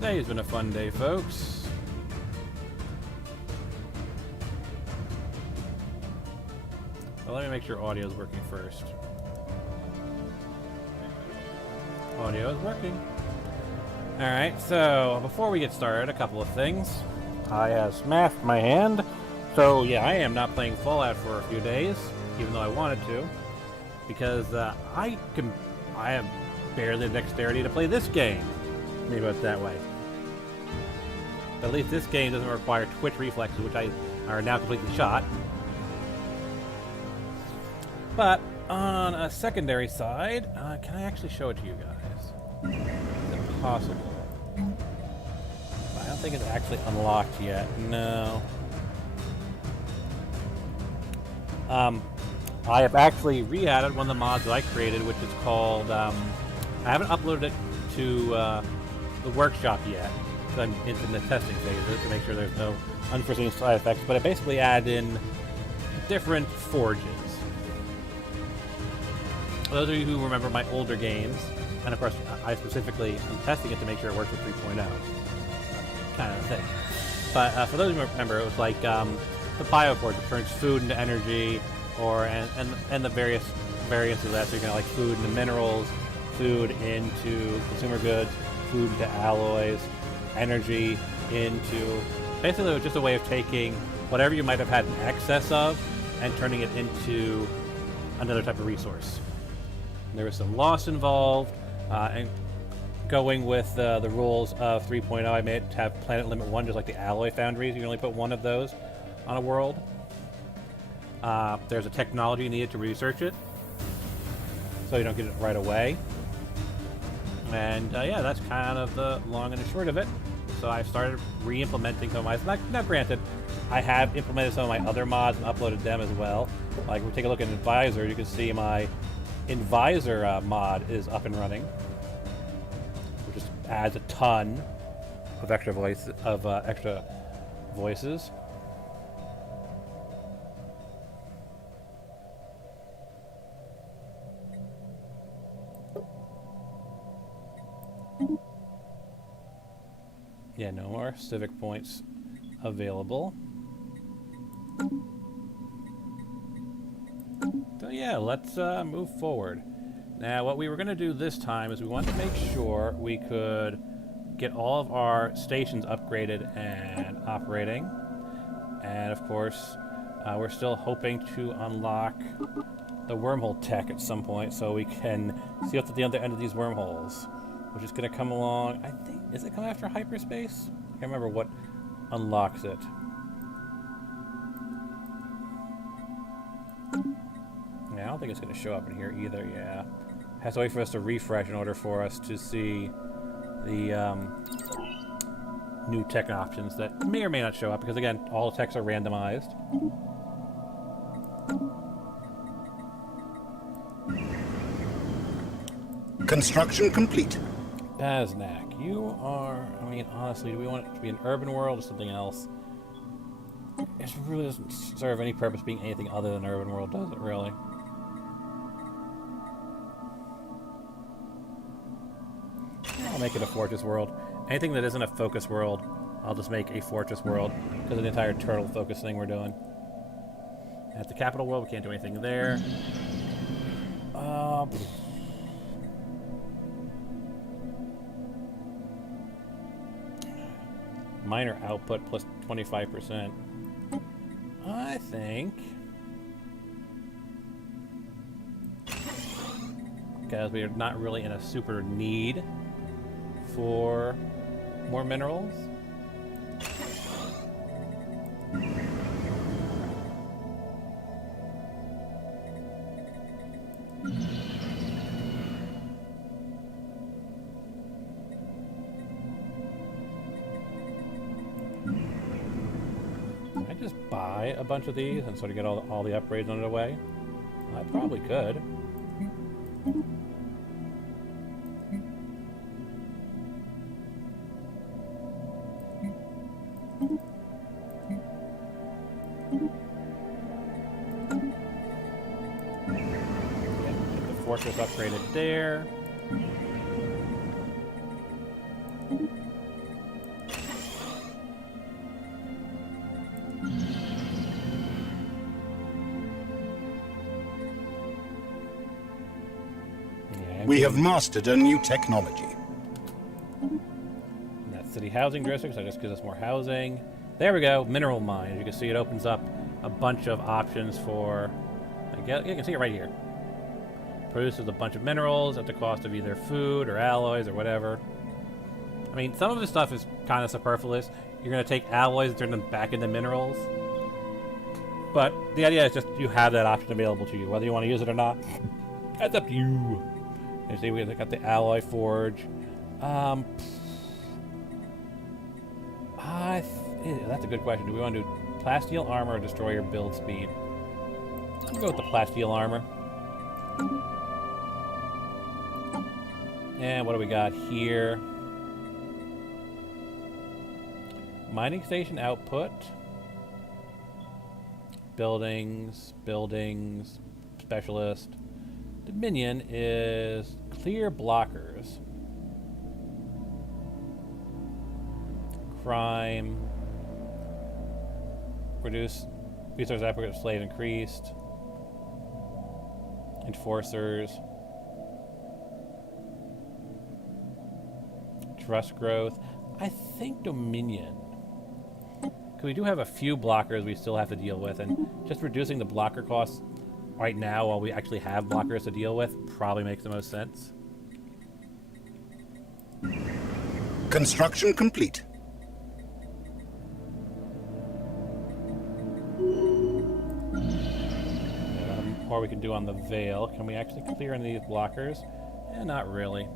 Today's been a fun day, folks. Well, let me make sure audio is working first. Audio is working. Alright, so before we get started, a couple of things. I have smashed my hand, so yeah, I am not playing Fallout for a few days, even though I wanted to, because I have barely the dexterity to play this game. Maybe put it that way. But at least this game doesn't require twitch reflexes, which are now completely shot. But on a secondary side, can I actually show it to you guys? Is it possible? I don't think it's actually unlocked yet. No. I have actually re-added one of the mods that I created, which is called, I haven't uploaded it to the workshop yet, because I'm in the testing phases to make sure there's no unforeseen side effects, but I basically add in different forges. For those of you who remember my older games, and of course I specifically am testing it to make sure it works with 3.0, kind of thing. But for those who remember, it was like the bioforge, which turns food into energy, or and the various variants of that. So you can like food into minerals, food into consumer goods, food into alloys, energy into... Basically, it was just a way of taking whatever you might have had an excess of and turning it into another type of resource. And there was some loss involved, and going with the rules of 3.0, I made it to have planet limit 1, just like the alloy foundries. You can only put one of those on a world. There's a technology needed to research it, so you don't get it right away. And yeah, that's kind of the long and the short of it. So I started re-implementing some of my... Now granted, I have implemented some of my other mods and uploaded them as well. Like, if we take a look at Advisor, you can see my Advisor mod is up and running, which just adds a ton of extra voices. Yeah, no more civic points available. So yeah, let's move forward. Now, what we were going to do this time is we wanted to make sure we could get all of our stations upgraded and operating. And of course, we're still hoping to unlock the wormhole tech at some point so we can see what's at the other end of these wormholes, which is going to come along, I think, is it come after hyperspace? I can't remember what unlocks it. Yeah, I don't think it's going to show up in here either, yeah. Has to wait for us to refresh in order for us to see the new tech options that may or may not show up, because again, all the techs are randomized. Construction complete. Baznak, you are... I mean, honestly, do we want it to be an urban world or something else? It really doesn't serve any purpose being anything other than an urban world, does it, really? I'll make it a fortress world. Anything that isn't a focus world, I'll just make a fortress world, because of the entire turtle focus thing we're doing. At the capital world, we can't do anything there. Minor output plus 25%. I think, because we're not really in a super need for more minerals. Just buy a bunch of these and sort of get all the upgrades on the way? I probably could. Get the fortress upgraded there. We have mastered a new technology. And that's city housing district, so that just gives us more housing. There we go, mineral mine. As you can see, it opens up a bunch of options for, I guess, you can see it right here. Produces a bunch of minerals at the cost of either food or alloys or whatever. I mean, some of this stuff is kind of superfluous. You're going to take alloys and turn them back into minerals. But the idea is just you have that option available to you, whether you want to use it or not. That's up to you. You see, we got the alloy forge. That's a good question. Do we want to do plasteel armor or destroyer build speed? I'm gonna go with the plasteel armor. And what do we got here? Mining station output. Buildings, specialist. Dominion is clear blockers. Crime. Reduce resource output of slave increased. Enforcers. Trust growth. I think Dominion. Because we do have a few blockers we still have to deal with, and just reducing the blocker costs right now while we actually have blockers to deal with probably makes the most sense. Construction complete. More we can do on the Veil. Can we actually clear any of these blockers? Eh, not really.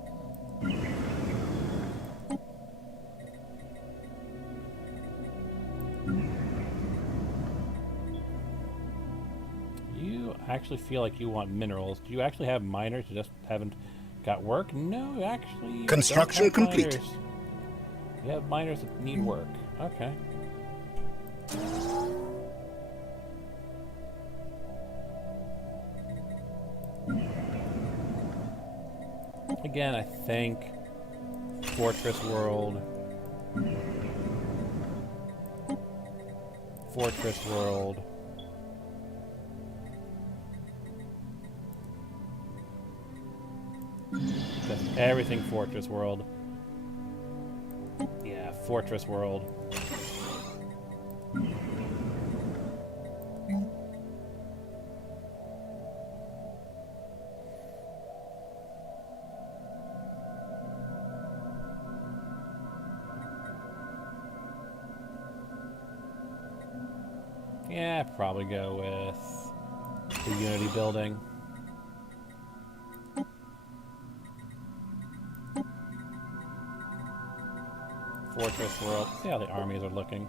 You actually feel like you want minerals. Do you actually have miners? You just haven't got work? No, actually. You Construction don't have complete. miners. You have miners that need work. Okay. Again, I think Fortress World. Fortress World. Just everything Fortress World. Yeah, Fortress World. Yeah, I'd probably go with the Unity building. Fortress World. See how the armies are looking.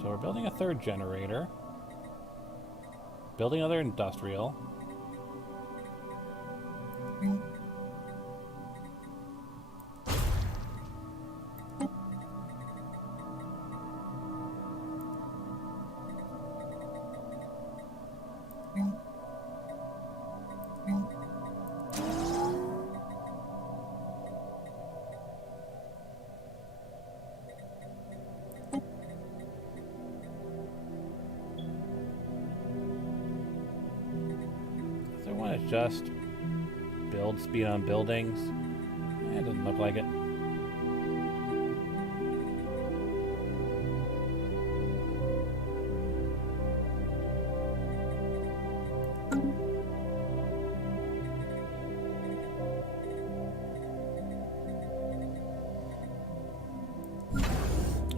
So we're building a third generator. Building another industrial. So I want to just build speed on buildings. Yeah, it doesn't look like it.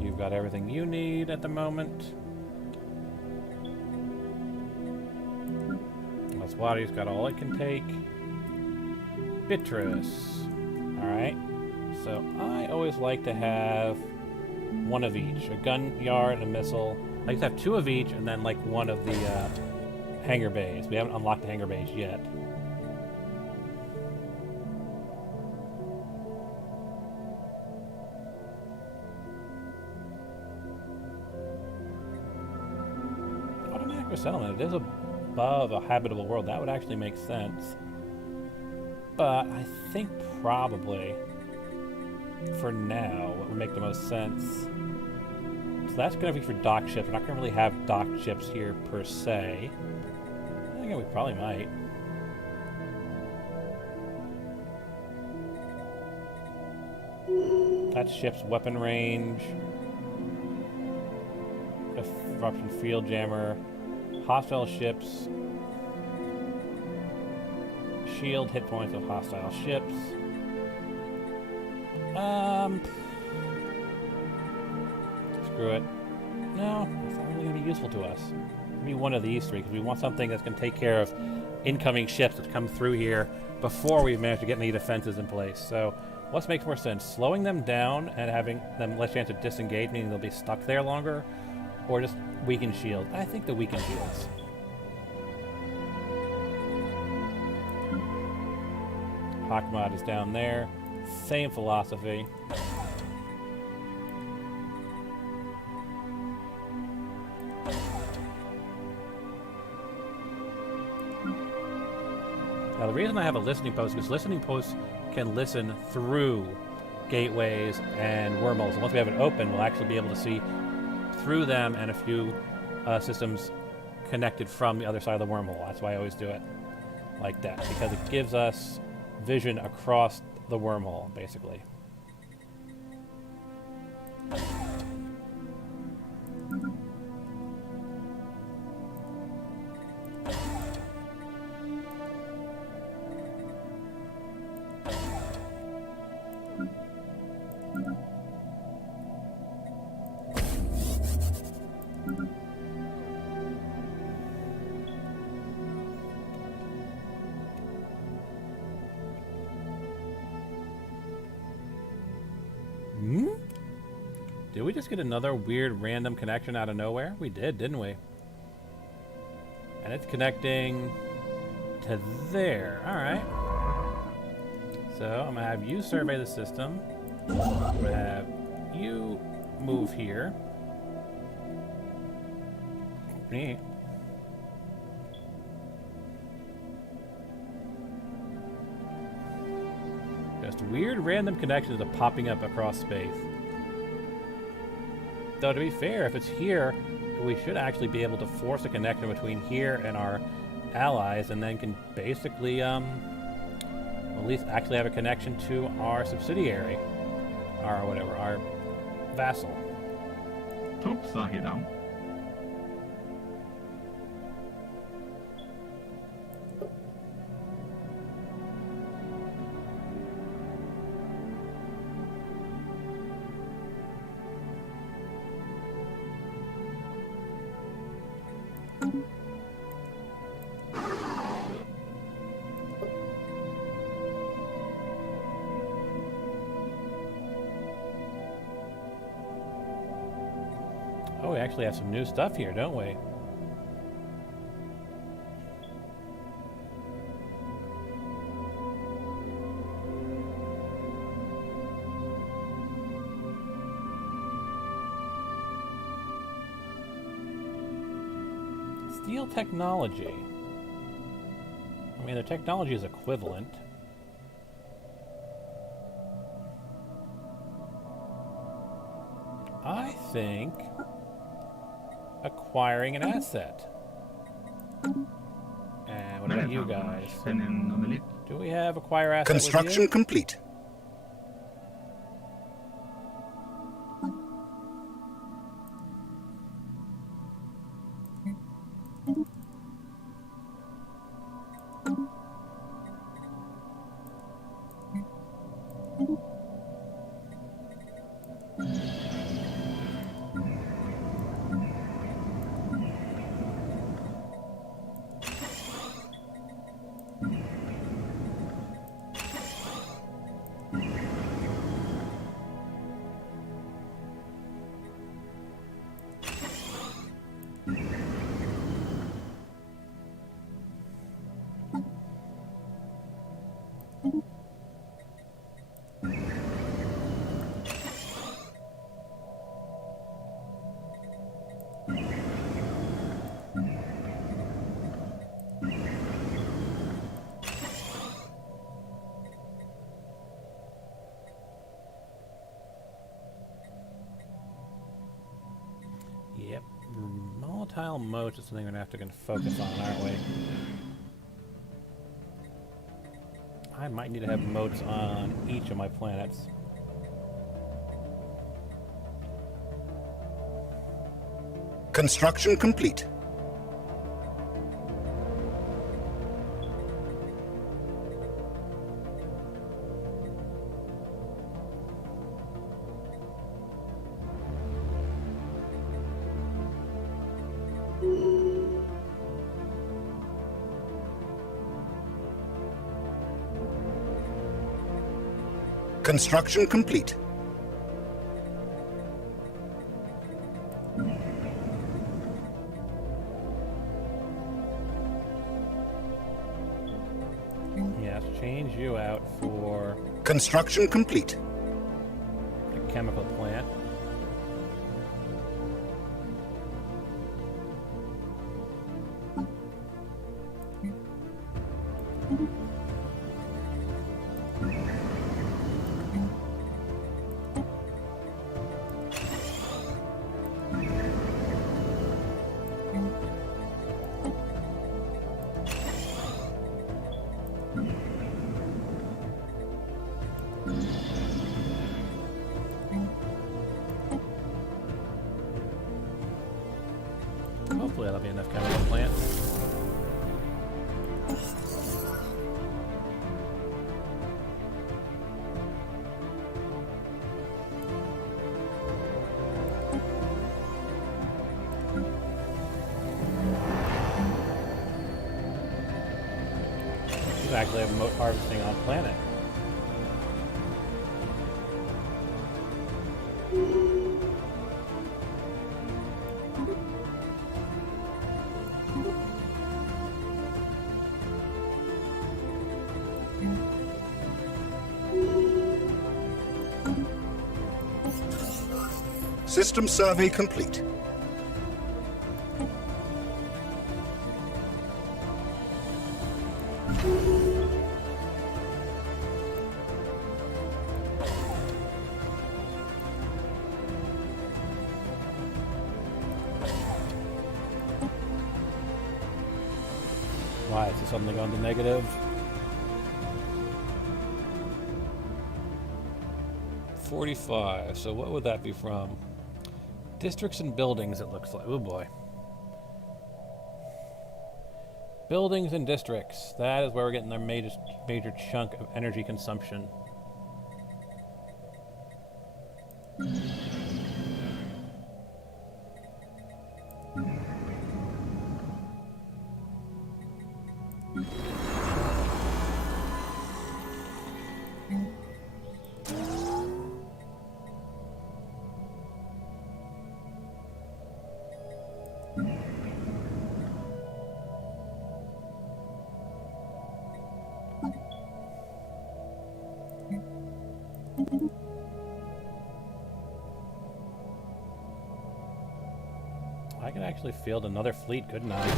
You've got everything you need at the moment. Water's got all it can take. Bitrus. Alright. So I always like to have one of each. A gun yard and a missile. I like to have two of each and then like one of the hangar bays. We haven't unlocked the hangar bays yet. Automatic resettlement. It is above a habitable world. That would actually make sense. But I think probably, for now, what would make the most sense... So that's going to be for dock ships. We're not going to really have dock ships here, per se. I think we probably might. That's ship's weapon range. Disruption field jammer. Hostile ships. Shield hit points of hostile ships. Screw it. No, it's not really going to be useful to us. Give me one of these three, because we want something that's going to take care of incoming ships that come through here before we've managed to get any defenses in place. So, what makes more sense? Slowing them down and having them less chance to disengage, meaning they'll be stuck there longer, or just weaken shield? I think the weaken shields. Hawkmod is down there. Same philosophy. Now the reason I have a listening post is listening posts can listen through gateways and wormholes. And once we have it open, we'll actually be able to see through them and a few systems connected from the other side of the wormhole. That's why I always do it like that, because it gives us vision across the wormhole, basically. Did we just get another weird random connection out of nowhere? We did, didn't we? And it's connecting to there. Alright. So I'm going to have you survey the system. I'm going to have you move here. Neat. Just weird random connections are popping up across space. Though, to be fair, if it's here, we should actually be able to force a connection between here and our allies, and then can basically, at least actually have a connection to our subsidiary. Or whatever, our vassal. Toppsidan. Oh, we actually have some new stuff here, don't we? Steel technology. I mean, the technology is equivalent. I think acquiring an asset. And what about you guys? Do we have acquire asset? Construction complete. tile moats is something we're going to have to focus on, aren't we? I might need to have moats on each of my planets. Construction complete. Construction complete. Yes, change you out for Construction complete. a chemical plant. Hopefully that'll be enough chemical plants. You actually have moat harvesting on planet. System survey complete. Why is it suddenly going to negative? 45. So what would that be from? Districts and buildings, it looks like. Oh boy. Buildings and districts. That is where we're getting our major chunk of energy consumption. I could actually field another fleet, couldn't I?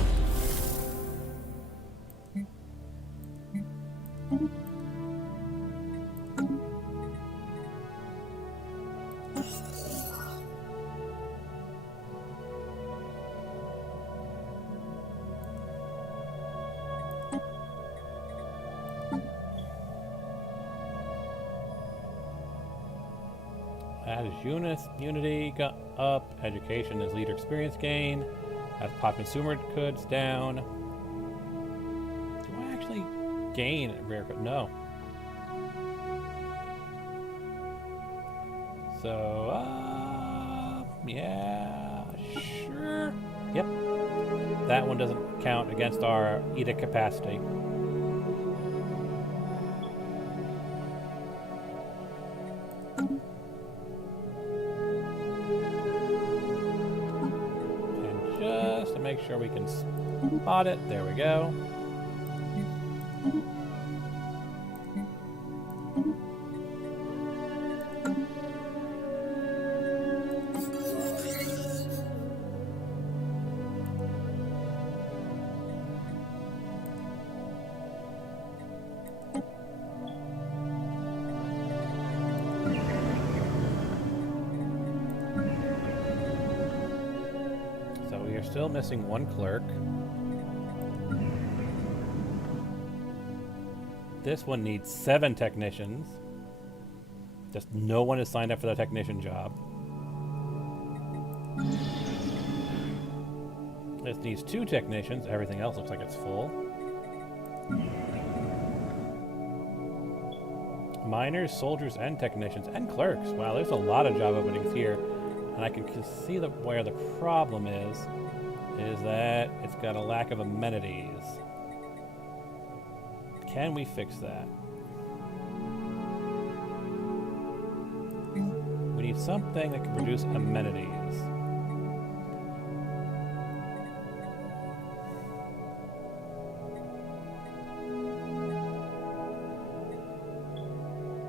As unity got up, education is leader experience gain. As pop consumer goods down. Do I actually gain rare goods? No. So, yeah, sure. Yep. That one doesn't count against our edict capacity. Make sure we can spot it. There we go. still missing one clerk. This one needs 7 technicians. Just no one is signed up for the technician job. This needs 2 technicians. Everything else looks like it's full. Miners, soldiers, and technicians, and clerks. Wow, there's a lot of job openings here. And I can see where the problem is that it's got a lack of amenities. Can we fix that? We need something that can produce amenities.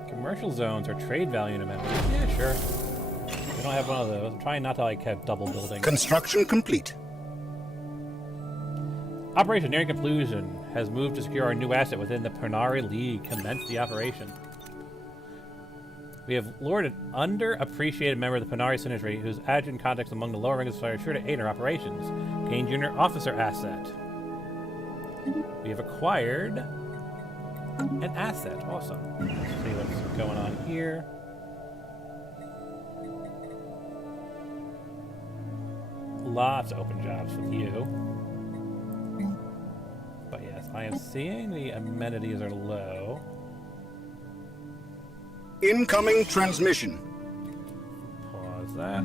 Commercial zones or trade value amenities. Yeah, sure. We don't have one of those. I'm trying not to like have double buildings. Construction complete. Operation nearing conclusion. Has moved to secure our new asset within the Pernari League. Commence the operation. We have lured an underappreciated member of the Pernari Synergy whose adjunct contacts among the lower ranks are sure to aid our operations. Gain junior officer asset. We have acquired an asset. Awesome. Let's see what's going on here. Lots of open jobs with you. But yes, I am seeing the amenities are low. Incoming transmission. Pause that.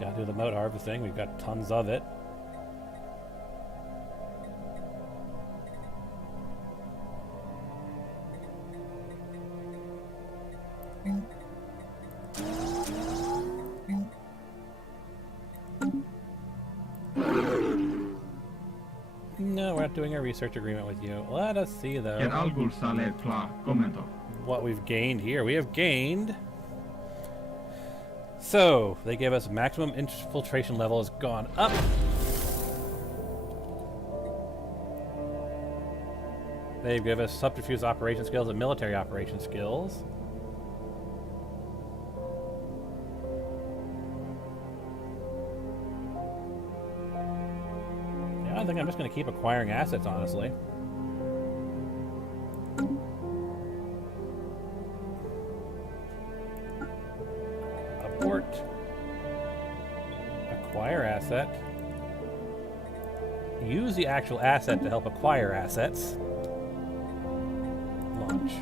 Gotta do the moat harvesting. We've got tons of it. No, we're not doing a research agreement with you. Let us see, though, what we've gained here. We have gained... So, they gave us maximum infiltration level has gone up. They give us subterfuge operation skills and military operation skills. Yeah, I think I'm just going to keep acquiring assets, honestly. Acquire asset. Use the actual asset to help acquire assets. Launch.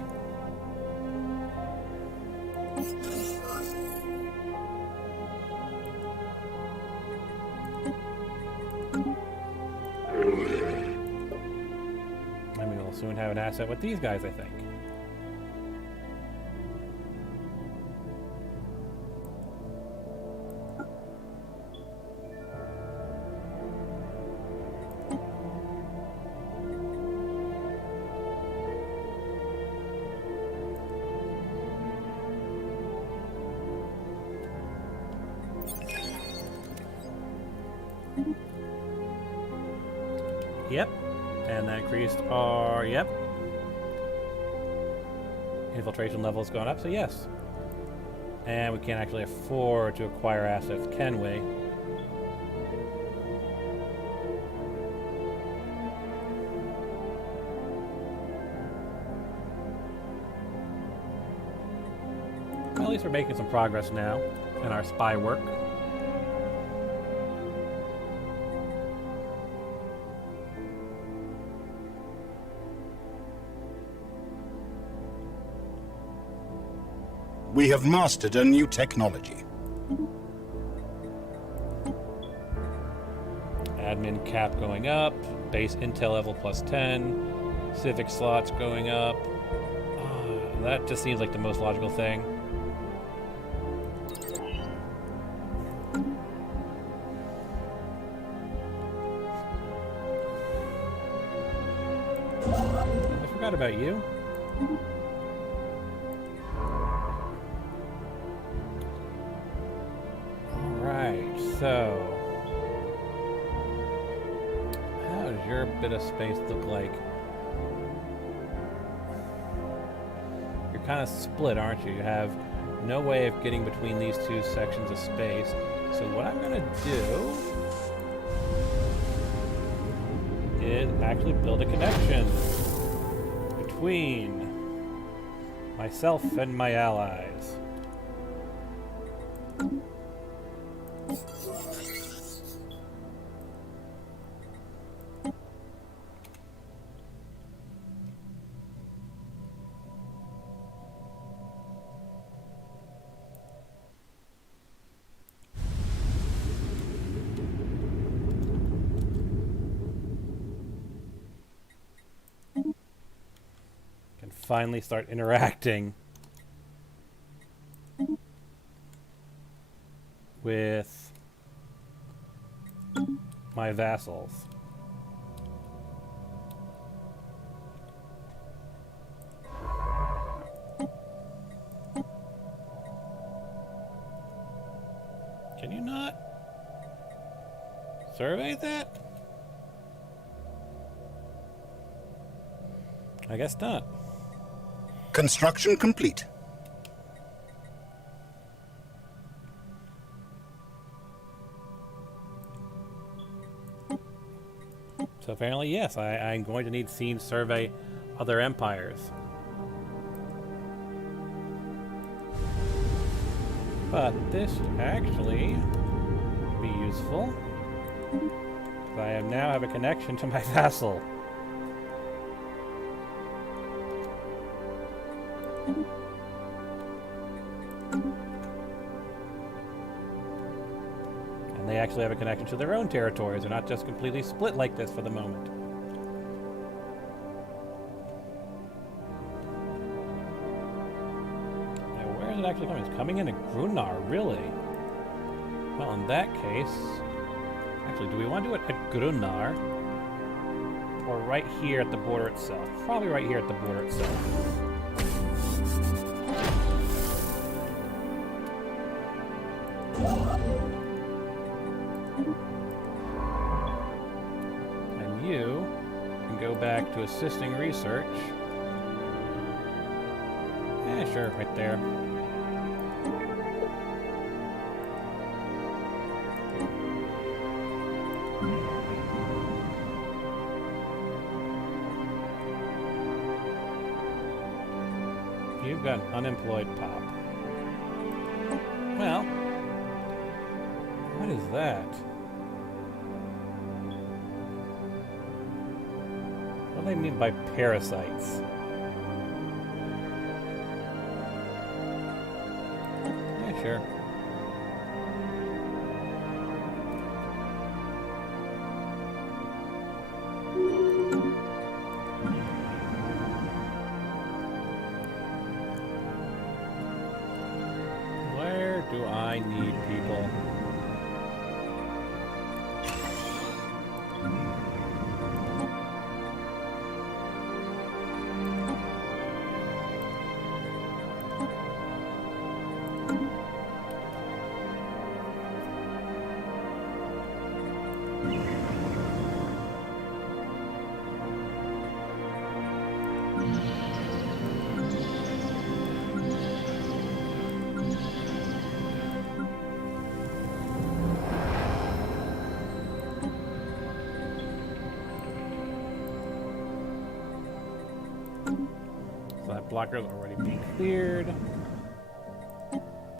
I mean, we'll soon have an asset with these guys, I think. Yep. And that increased our... Yep. Infiltration level's gone up, so yes. And we can't actually afford to acquire assets, can we? Well, at least we're making some progress now in our spy work. We have mastered a new technology. Admin cap going up, base intel level plus 10, Civic slots going up. That just seems like the most logical thing. I forgot about you. Alright, so how does your bit of space look like? You're kind of split, aren't you? You have no way of getting between these two sections of space. So what I'm going to do is actually build a connection between myself and my allies. Finally start interacting with my vassals. Can you not survey that? I guess not. Construction complete. So apparently, yes, I'm going to need scene survey other empires. But this should actually be useful. I now have a connection to my vassal. And they actually have a connection to their own territories. They're not just completely split like this for the moment. Now, where is it actually coming? It's coming into Grunar, really? Well, in that case... Actually, do we want to do it at Grunar? Or right here at the border itself? Probably right here at the border itself. And you can go back to assisting research. Yeah, sure, right there. You've got an unemployed pop. Well, what is that? What do they mean by parasites? Yeah, sure. Where do I need people? Blockers already being cleared.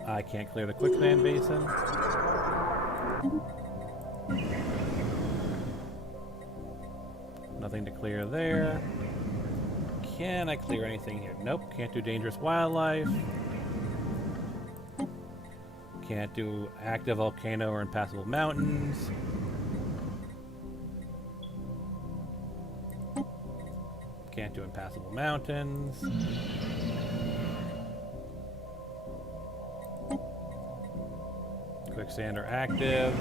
I can't clear the quicksand basin. Nothing to clear there. Can I clear anything here? Nope. Can't do dangerous wildlife. Can't do active volcano or impassable mountains. Can't Can't do impassable mountains. Quicksand are active.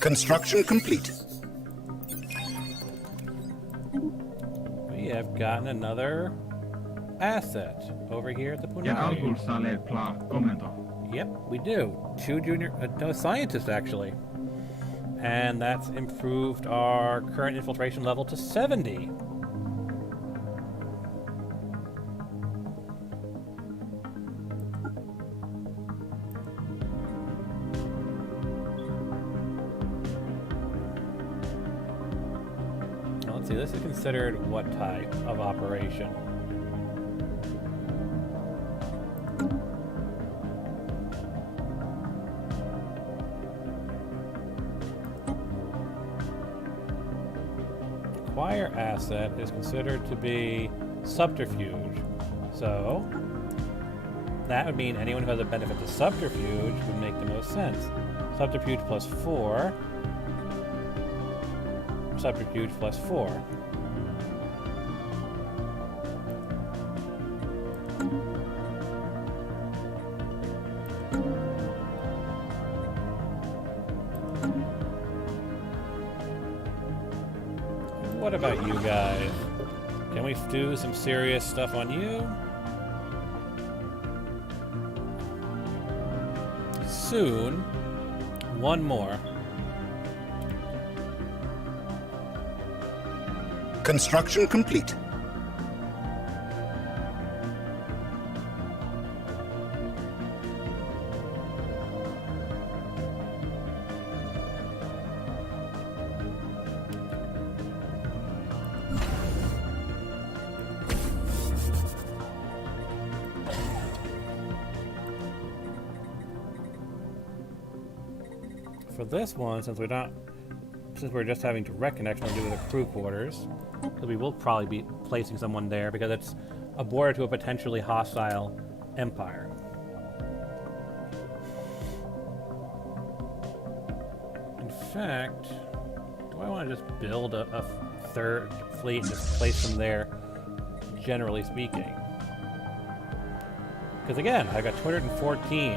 Construction complete. We have gotten another asset over here at the Ja Punani. Alpulsa led klar. Komento. Yep, we do. 2 junior, no, scientists actually. And that's improved our current infiltration level to 70. Now, let's see, this is considered what type of operation? Acquire asset is considered to be subterfuge. So that would mean anyone who has a benefit to subterfuge would make the most sense. Subterfuge plus 4. Subterfuge plus 4. What about you guys? Can we do some serious stuff on you? Soon. One more. Construction complete. For this one, since we're just having direct connection, we'll do the crew quarters. So we will probably be placing someone there because it's a border to a potentially hostile empire. In fact, do I want to just build a third fleet and just place them there, generally speaking? Because again, I got 214.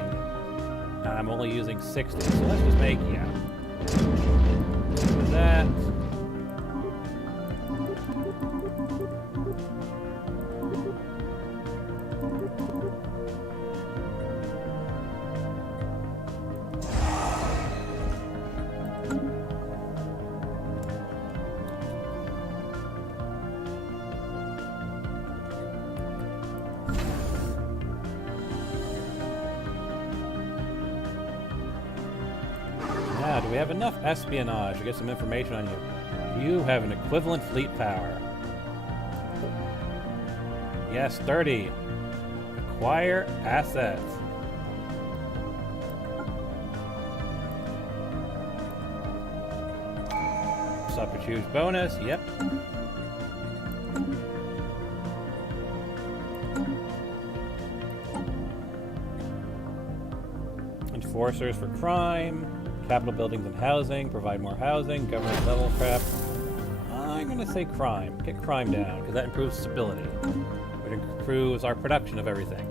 And I'm only using 60, so let's just make, yeah. That. Now, do we have enough espionage to get some information on you? You have an equivalent fleet power. Yes, 30. Acquire assets. Subterfuge bonus, yep. Enforcers for crime. Capital buildings and housing, provide more housing, government level crap. I'm gonna say crime. Get crime down, because that improves stability. Which improves our production of everything.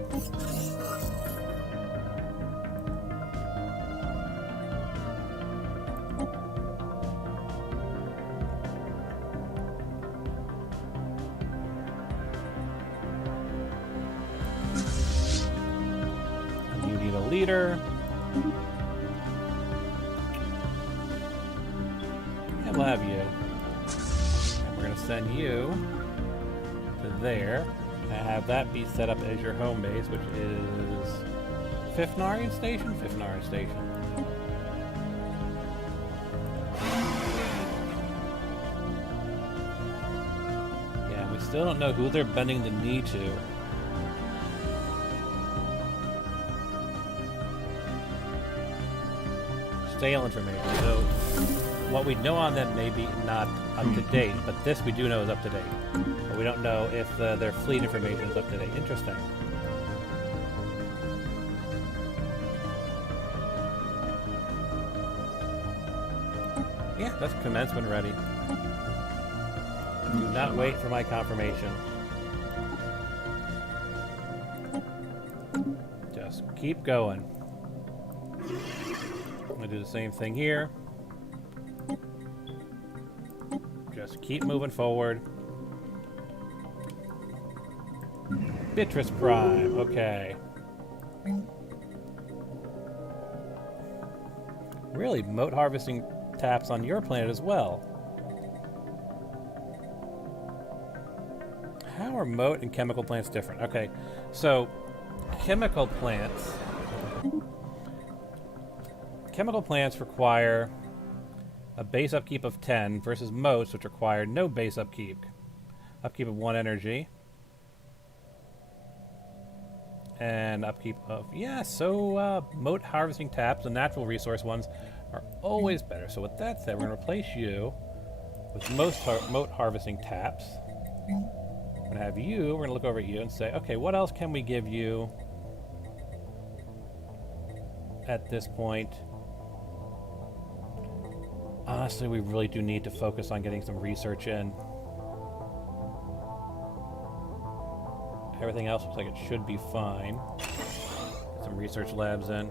You need a leader. We'll have you. And we're going to send you to there and have that be set up as your home base, which is Fifnarian Station? Fifnarian Station. Yeah, we still don't know who they're bending the knee to. Stale information. So what we know on them may be not up to date, but this we do know is up to date. But we don't know if their fleet information is up to date. Interesting. Yeah, that's commencement ready. Do not wait for my confirmation. Just keep going. I'm gonna do the same thing here. Just keep moving forward. Beatrice Prime, okay. Really, moat harvesting taps on your planet as well. How are moat and chemical plants different? Okay, so chemical plants require a base upkeep of 10 versus moats, which require no base upkeep. Upkeep of 1 energy. And upkeep of... Yeah, so moat harvesting taps, the natural resource ones, are always better. So with that said, we're going to replace you with moat harvesting taps. We're going to have you, we're going to look over at you and say, okay, what else can we give you at this point? Honestly, we really do need to focus on getting some research in. Everything else looks like it should be fine. Get some research labs in.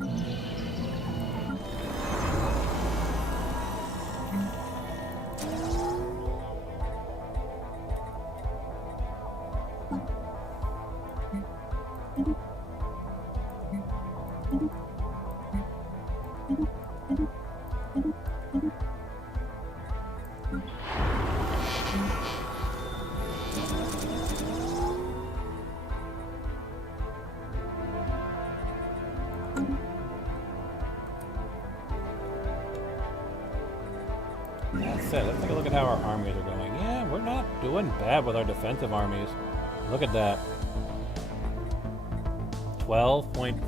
That's it. Let's take a look at how our armies are going. Yeah, we're not doing bad with our defensive armies. Look at that. 12.42,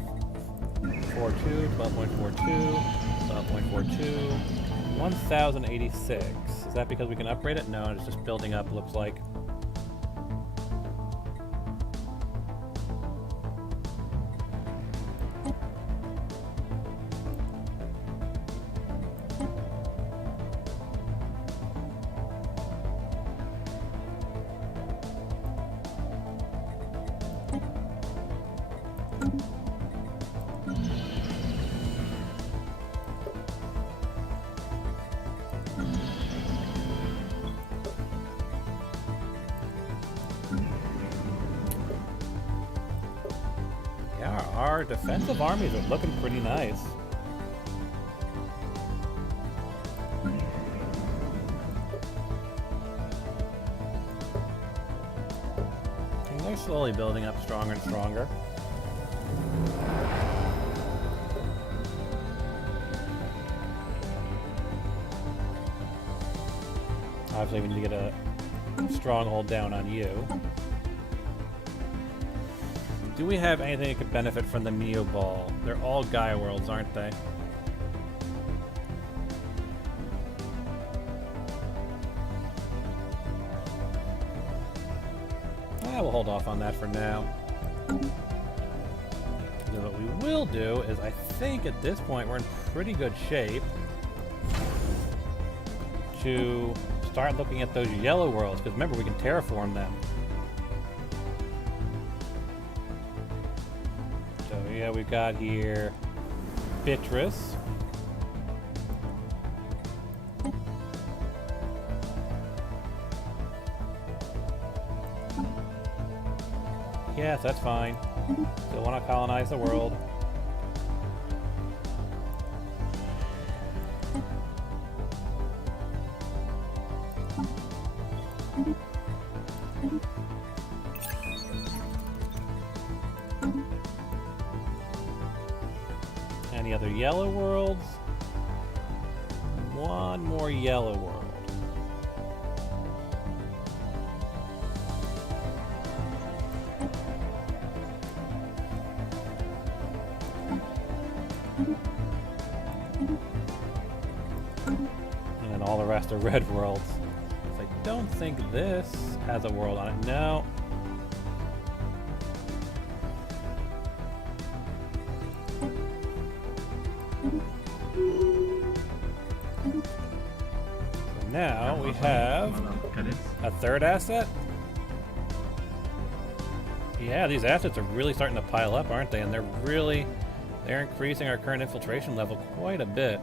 12.42, 12.42, 1,086. Is that because we can upgrade it? No, it's just building up, looks like. Yeah, our defensive armies are looking pretty nice. And they're slowly building up stronger and stronger. Obviously, we need to get a stronghold down on you. Do we have anything that could benefit from the Neo Ball? They're all Gaia worlds, aren't they? We'll hold off on that for now. So what we will do is, I think at this point we're in pretty good shape to start looking at those yellow worlds, because remember, we can terraform them. So yeah, we've got here Beatrice. Yes, that's fine. Still want to colonize the world. Any other yellow worlds? One more yellow world. rest are red worlds. So I don't think this has a world on it. No. So now we have a third asset. Yeah, these assets are really starting to pile up, aren't they? And they're increasing our current infiltration level quite a bit.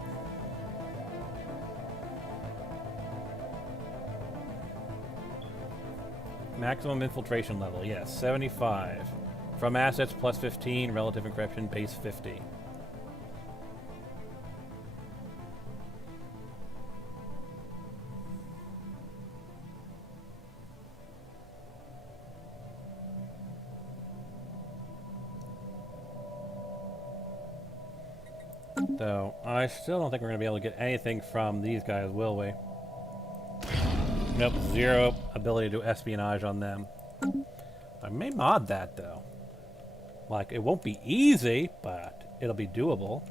Maximum infiltration level, yes, 75. From assets plus 15, relative encryption base 50. Though, I still don't think we're going to be able to get anything from these guys, will we? Nope, zero ability to do espionage on them. I may mod that, though. Like, it won't be easy, but it'll be doable.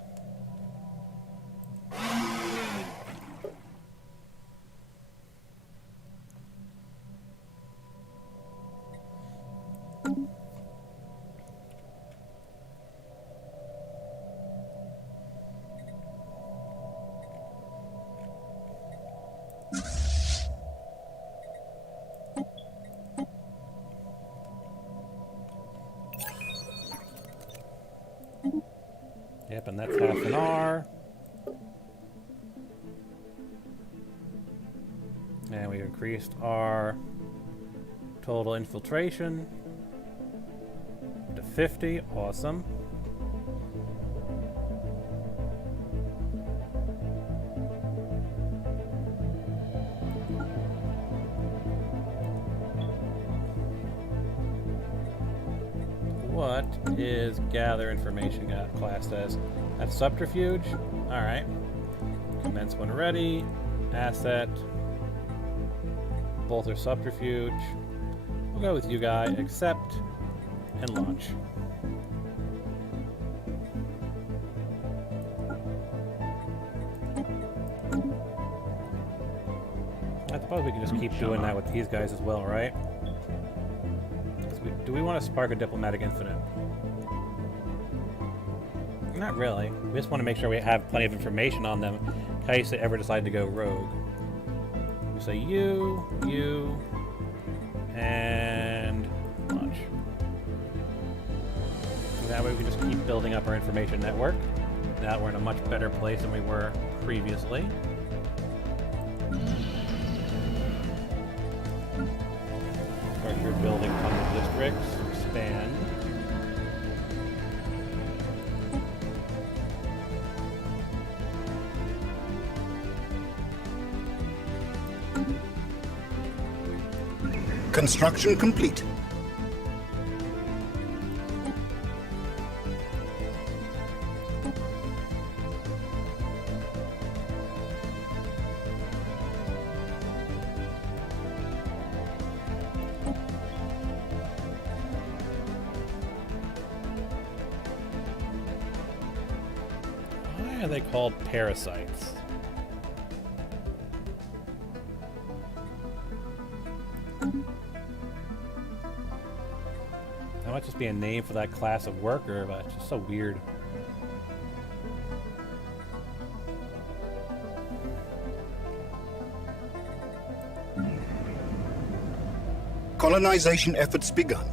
Yep, and that's half an R. And we increased our total infiltration to 50. Awesome. What is gather information classed as? That's subterfuge? Alright. Commence when ready. Asset. Both are subterfuge. We'll go with you guys. Accept and launch. I suppose we can just keep doing that with these guys as well, right? Do we want to spark a diplomatic incident? Not really. We just want to make sure we have plenty of information on them in case they ever decide to go rogue. We say you, and launch. That way we can just keep building up our information network. Now that we're in a much better place than we were previously. You're building tunnel districts, expand. Construction complete. Why are they called parasites? That might just be a name for that class of worker, but it's just so weird. Colonization efforts begun.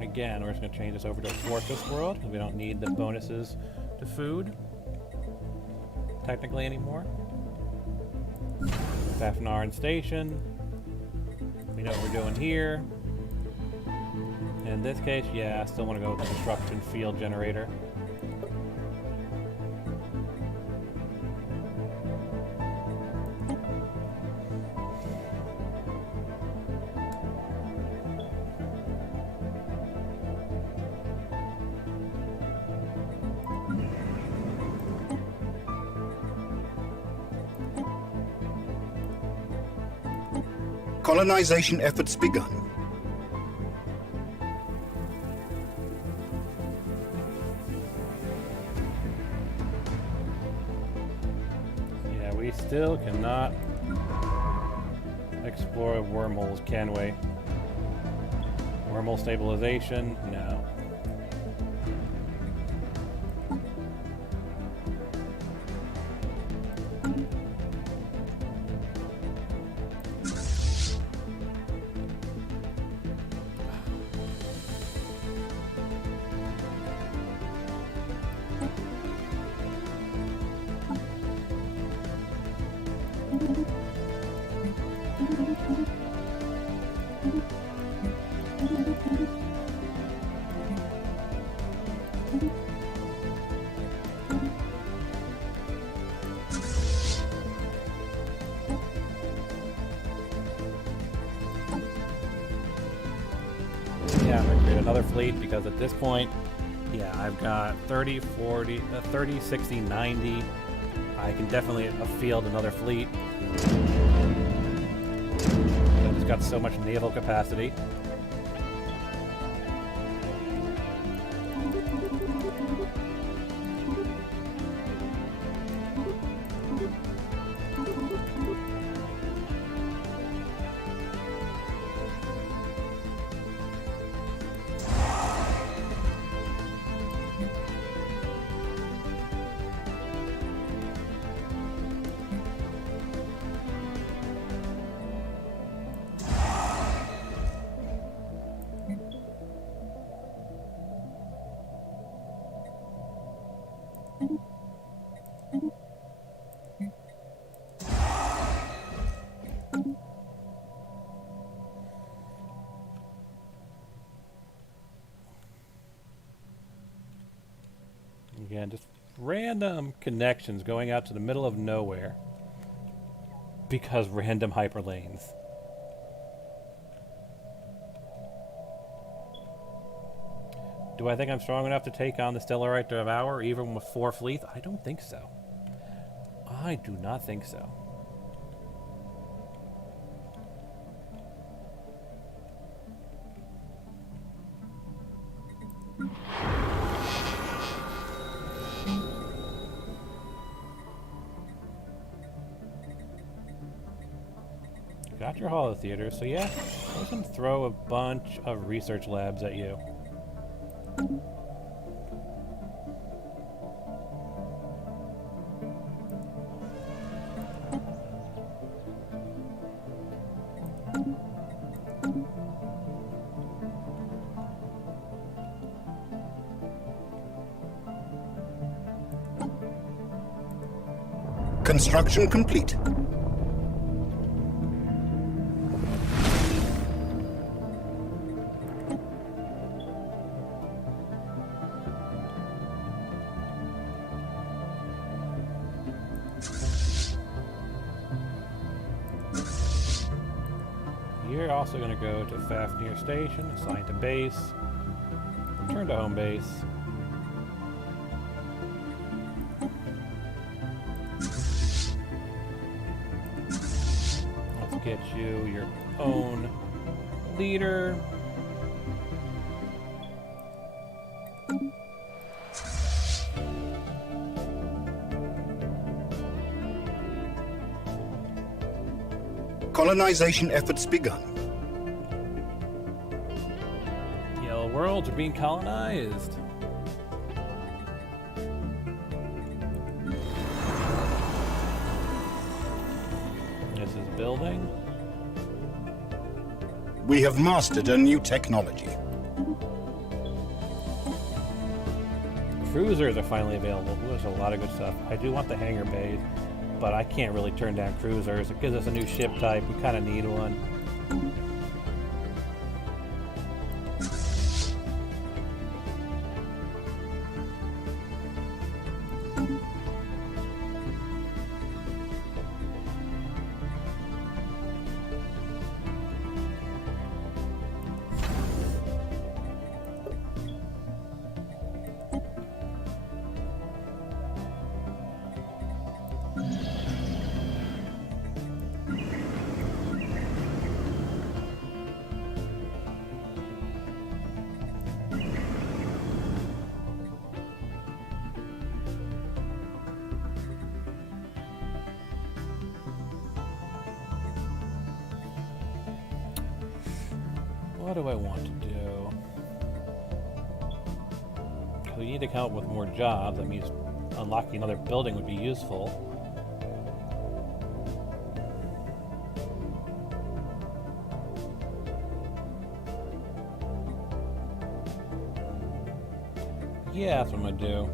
Again, we're just going to change this over to a fortress world because we don't need the bonuses to food technically anymore. Half an hour in station. We know what we're doing here. In this case, yeah, I still want to go with the construction field generator. Colonization efforts begun. Yeah, we We still cannot explore wormholes, can we? Wormhole stabilization? No. Yeah, I'm gonna create another fleet because at this point, yeah, I've got 30, 40, 30, 60, 90. I can definitely field another fleet. I've just got so much naval capacity. Again, just random connections going out to the middle of nowhere because random hyperlanes. Do I think I'm strong enough to take on the Stellaris Devour even with 4 fleets? I don't think so. I do not think so. Got your holo theater, so yeah, I can throw a bunch of research labs at you. Construction complete. You're also going to go to Fafnir Station, assign to base, return to home base. Let's get you your own leader. Colonization efforts begun. Yellow worlds are being colonized. This is building. We have mastered a new technology. Cruisers are finally available. Ooh, there's a lot of good stuff. I do want the hangar bays, but I can't really turn down cruisers. It gives us a new ship type. We kind of need one. do I want to do? We need to come up with more jobs. That means unlocking another building would be useful. Yeah, that's what I'm gonna do.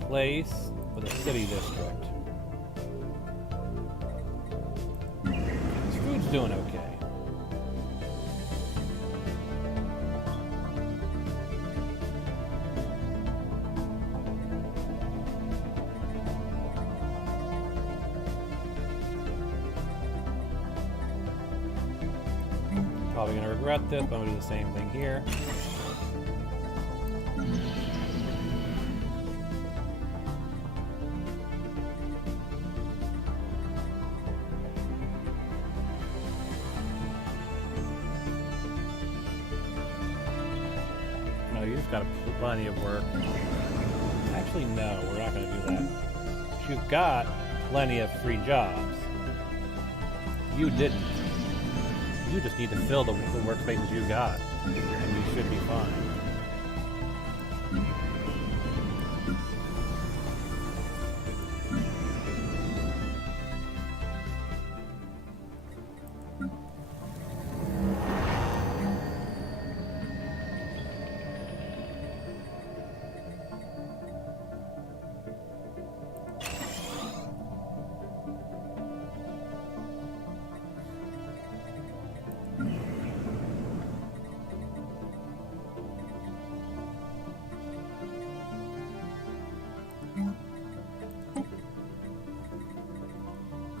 Place with a city district. This food's doing okay. Probably gonna regret this, but I'm gonna do the same thing here. No, you just got plenty of work. Actually, no, we're not gonna do that. You've got plenty of free jobs. You didn't. You just need to fill the workspaces you got, and you should be fine.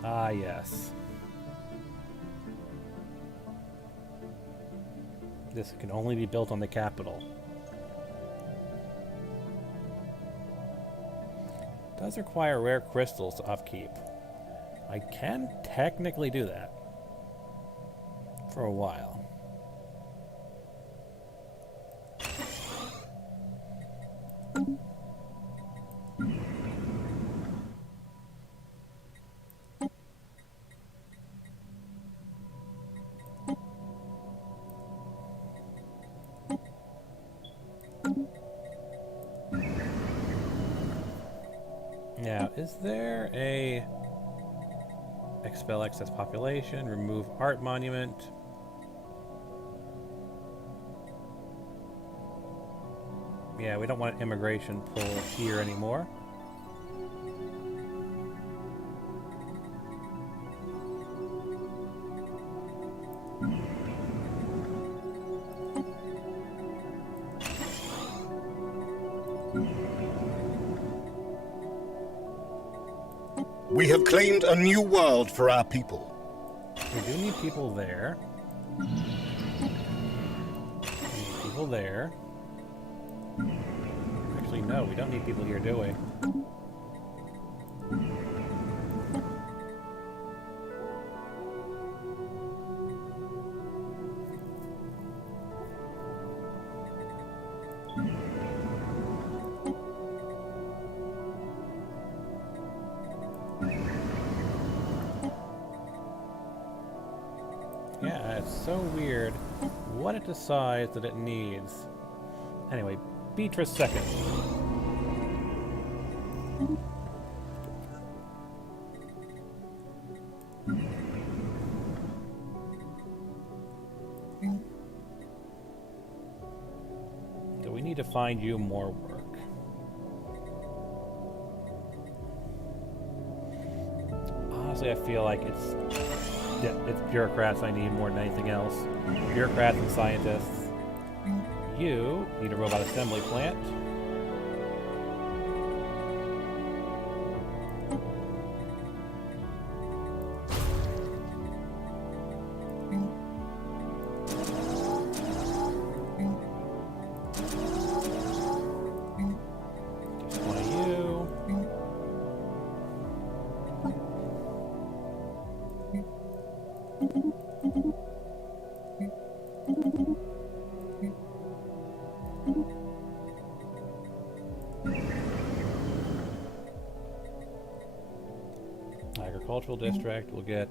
Ah, yes. This can only be built on the capital. Does require rare crystals to upkeep. I can technically do that. For a while. Now, is there a expel excess population, remove art monument? Yeah, we don't want an immigration pull here anymore. We have claimed a new world for our people. We do need people there. We need people there. Actually, no, we don't need people here, do we? Yeah, it's so weird what it decides that it needs. Anyway, Beatrice second. So we need to find you more work. Honestly, I feel like it's bureaucrats I need more than anything else. Bureaucrats and scientists. You need a robot assembly plant. Just one of you. Agricultural district, we'll get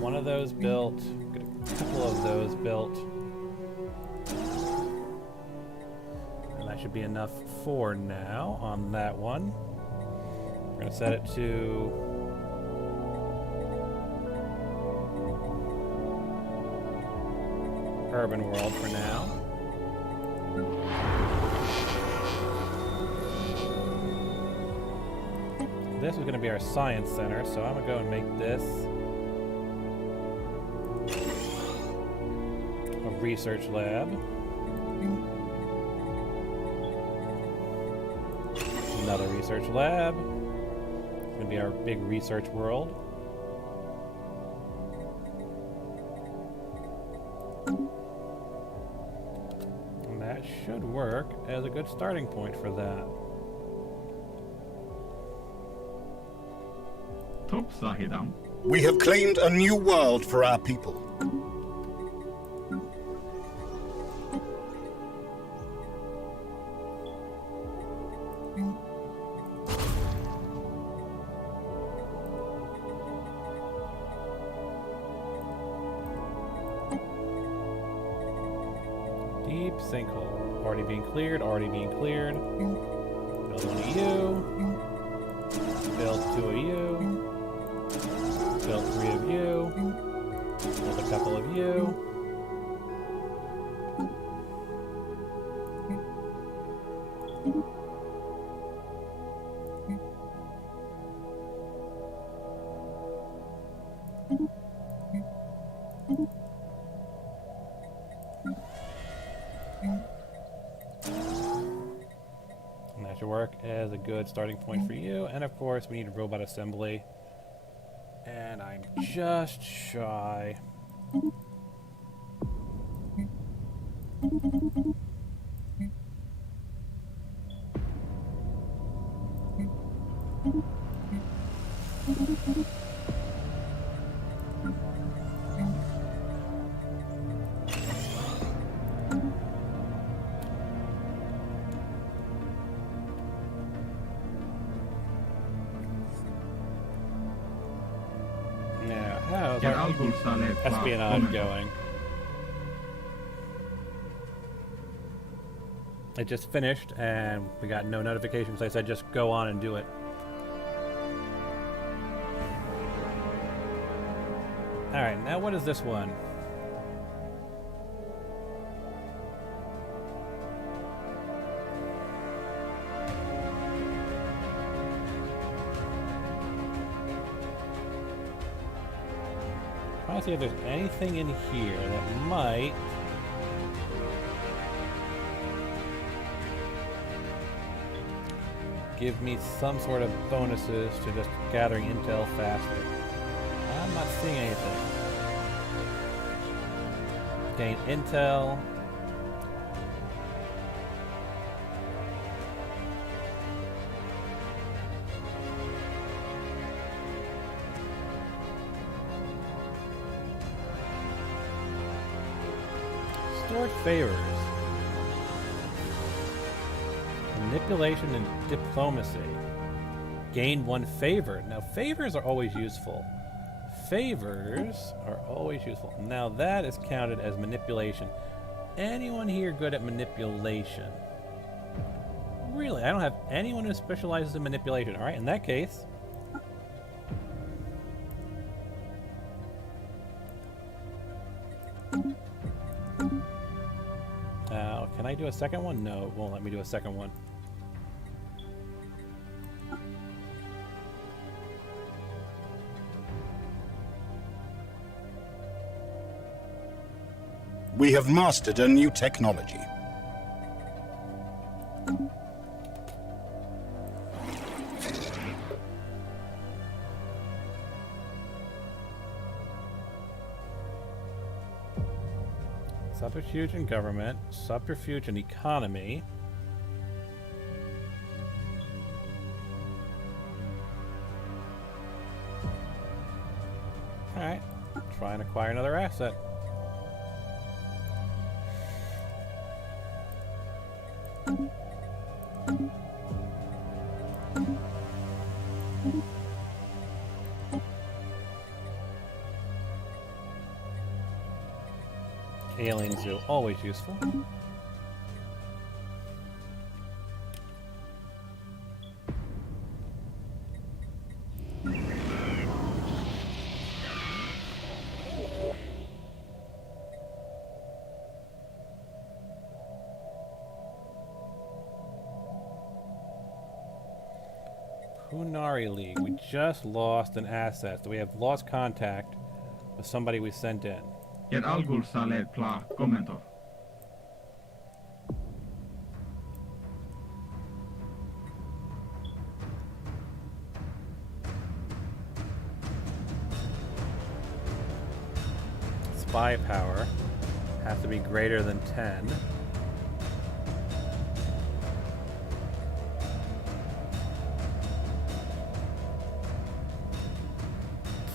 one of those built. Get a couple of those built. And that should be enough for now on that one. We're going to set it to urban world for now. This is going to be our science center, so I'm going to go and make this a research lab. Another research lab. It's going to be our big research world. And that should work as a good starting point for that. Toppsahidam. We have claimed a new world for our people. Deep sinkhole. Already being cleared, already being cleared. Build one of you. Build two of you. Build three of you. Build a couple of you. And that should work as a good starting point for you. And of course, we need robot assembly. And I'm just shy. Now, how's Ja our algussaneet espionage going? It just finished, and we got no notifications. I said just go on and do it. Alright, now what is this one? Trying to see if there's anything in here that might give me some sort of bonuses to just gathering intel faster. I'm not seeing anything. Gain intel. Stored favors. Manipulation and diplomacy. Gain one favor. Now, favors are always useful. Favors are always useful. Now, that is counted as manipulation. Anyone here good at manipulation? Really? I don't have anyone who specializes in manipulation. Alright, in that case... can I do a second one? No, it won't let me do a second one. We have mastered a new technology. Subterfuge in government, subterfuge in economy. Alright, try and acquire another asset. alien zoo, always useful. Punari League. We just lost an asset, so we have lost contact with somebody we sent in. Get Algulsa led klar. Kommentar. Spy power has to be greater than 10.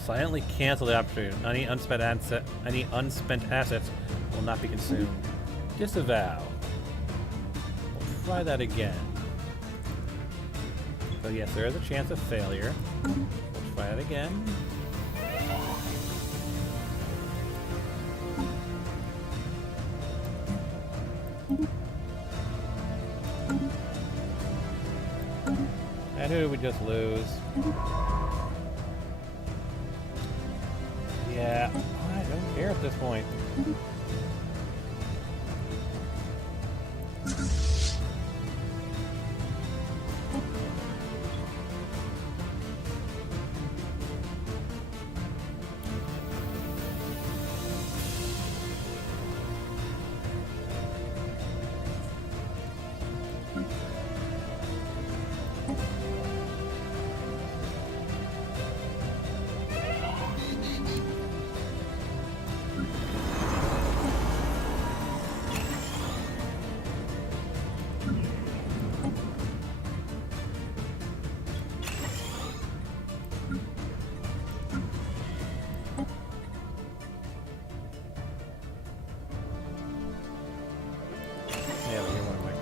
Silently cancel the opportunity. Any unspent assets will not be consumed. Disavow. We'll try that again. So yes, there is a chance of failure. We'll try it again. And who did we just lose? Yeah, I don't care at this point.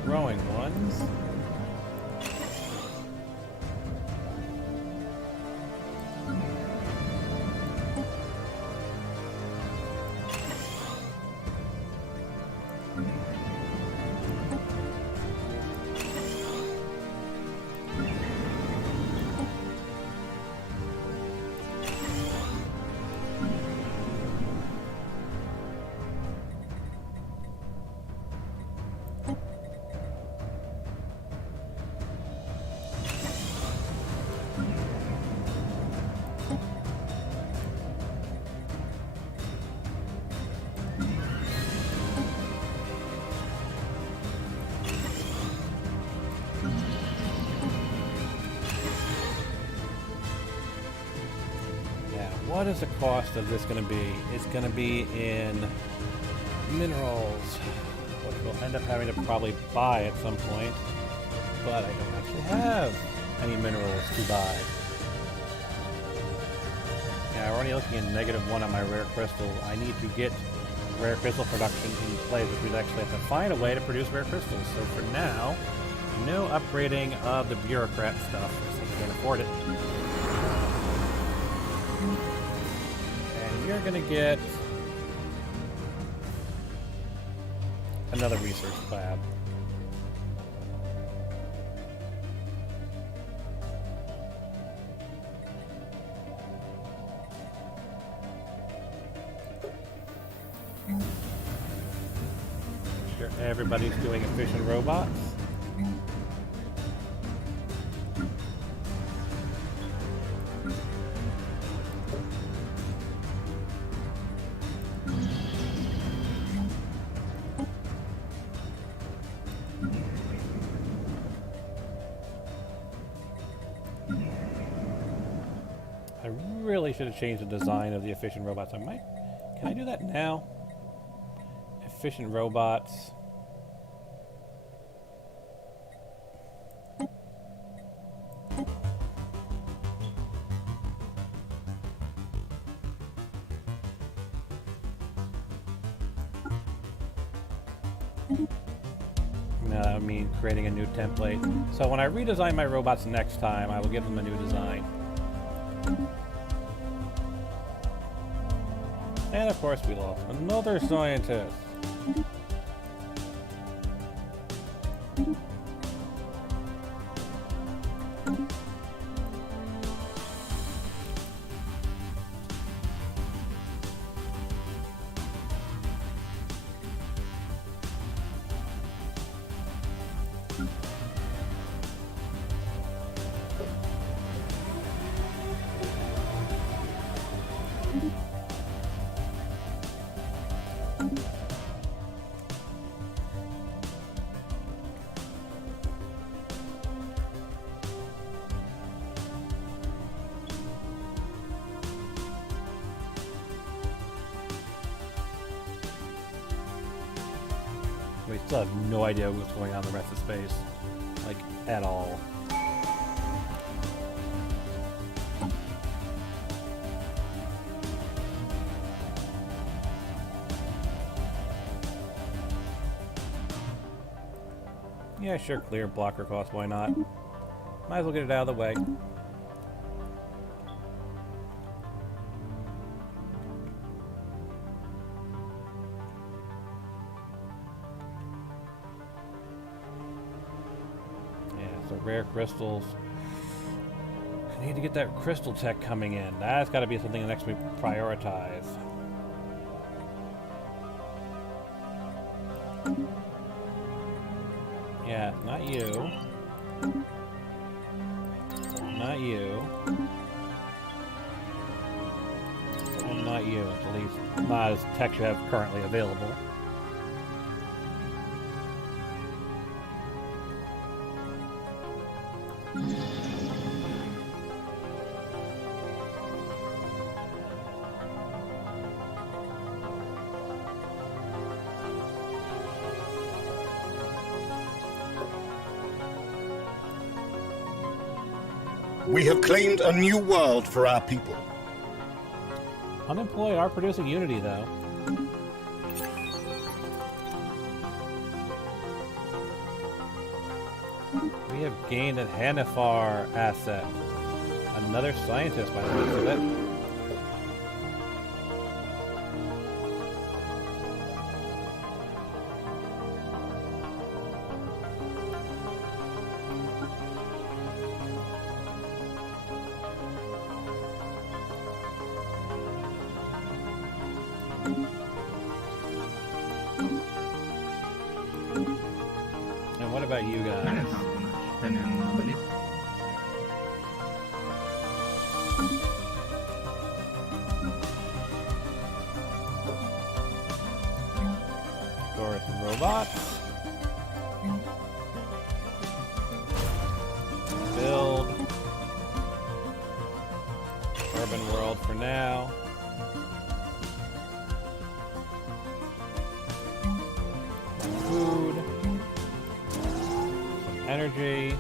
Growing ones. What is the cost of this going to be? It's going to be in minerals, which we'll end up having to probably buy at some point. But I don't actually have any minerals to buy. Now, we're only looking at -1 on my rare crystal. I need to get rare crystal production in place, which we'd actually have to find a way to produce rare crystals. So for now, no upgrading of the bureaucrat stuff, because I can't afford it. You're gonna get another research lab. Sure, everybody's doing efficient robots. Really should have changed the design of the efficient robots. Can I do that now? Efficient robots. No, that would mean creating a new template. So when I redesign my robots next time, I will give them a new design. And of course we lost another scientist. We still have no idea what's going on in the rest of space. Like, at all. Yeah, sure, clear blocker cost, why not? Might as well get it out of the way. Yeah, so rare crystals. I need to get that crystal tech coming in. That's got to be something next we prioritize. Yeah, not you. Not you. And not you, at least. Not as tech you have currently available. We have claimed a new world for our people. Unemployed are producing Unity, though. We have gained a Hanifar asset. Another scientist, by the looks of it. And what about you guys? Doris and robots. Build. Urban world for now. Food. Some energy.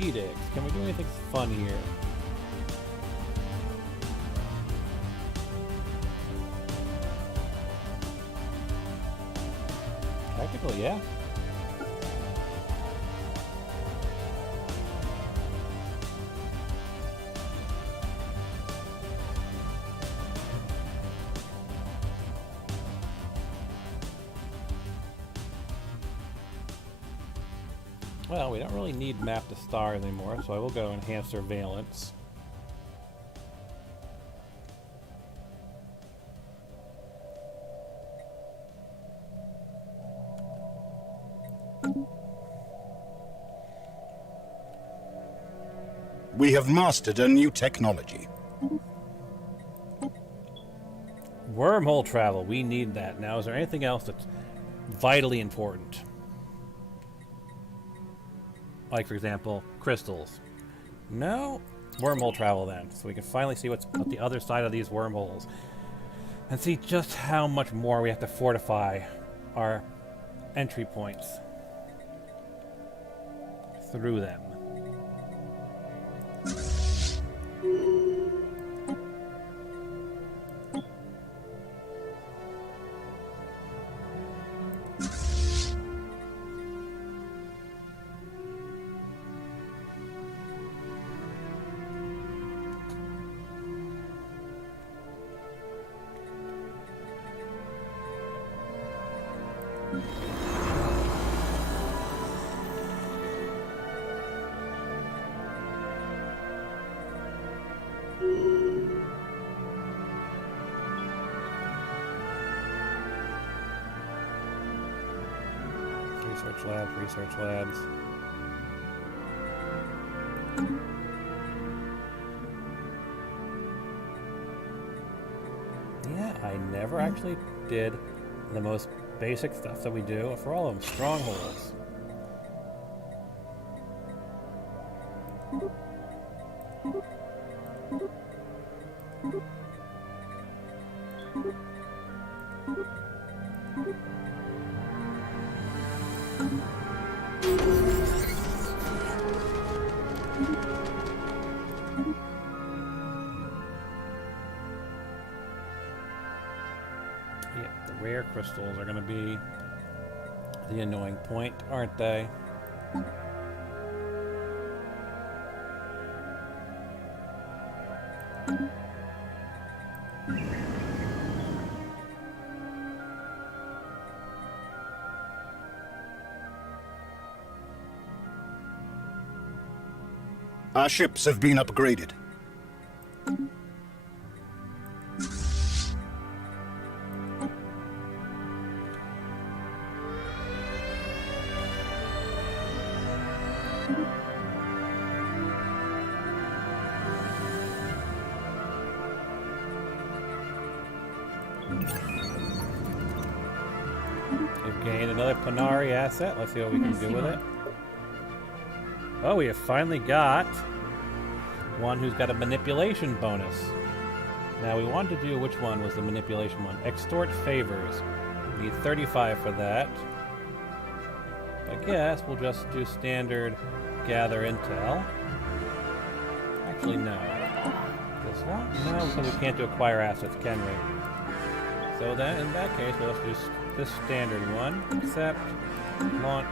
Edicts. Can we do anything fun here? Technically, yeah. Well, we don't really need map to stars anymore, so I will go enhance surveillance. We have mastered a new technology. Wormhole travel. We need that. Now, is there anything else that's vitally important? Like, for example, crystals. No? Wormhole travel, then. So we can finally see what's at the other side of these wormholes. And see just how much more we have to fortify our entry points through them. Research labs. Yeah, I never actually did the most basic stuff that we do for all of them. Strongholds. Rare crystals are going to be the annoying point, aren't they? Our ships have been upgraded. We've gained another Panari asset. Let's see what we can do with it. Oh, we have finally got one who's got a manipulation bonus. Now, we wanted to do which one was the manipulation one. Extort favors. We need 35 for that. I guess we'll just do standard gather intel. Actually, no. This one? No, because we can't do acquire assets, can we? So then, in that case, we'll just do this standard one. Accept. Launch.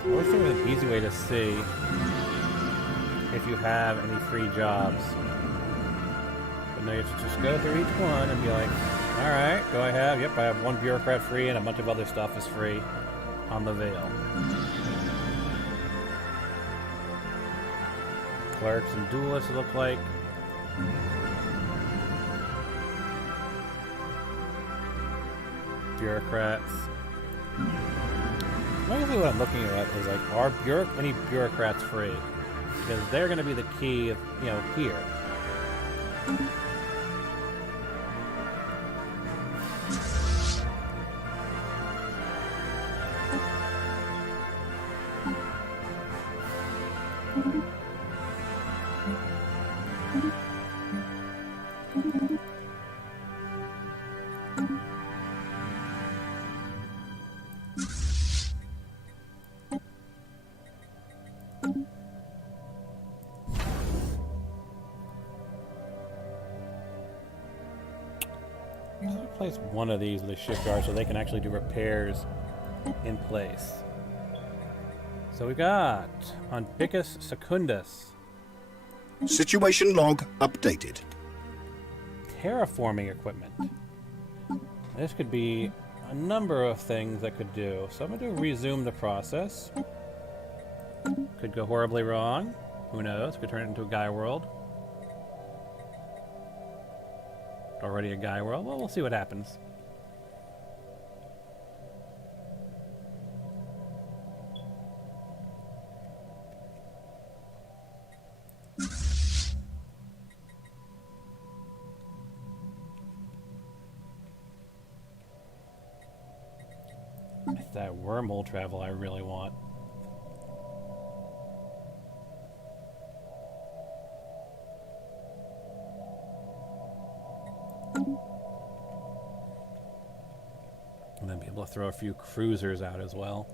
I wish there was an easy way to see if you have any free jobs. But no, you have to just go through each one and be like, alright, go ahead. Yep, I have one bureaucrat free and a bunch of other stuff is free on the Veil. Clerks and duelists, it look like. Bureaucrats. Mostly what I'm looking at is like, are any bureaucrats free? Because they're going to be the key of, here. replace one of these with a shipyard so they can actually do repairs in place. So we got on Picus Secundus. Situation log updated. Terraforming equipment. This could be a number of things that could do. So I'm going to resume the process. Could go horribly wrong. Who knows? Could turn it into a Gaia world. Already a Gaia world. Well, we'll see what happens. It's that wormhole travel I really want. And then be able to throw a few cruisers out as well.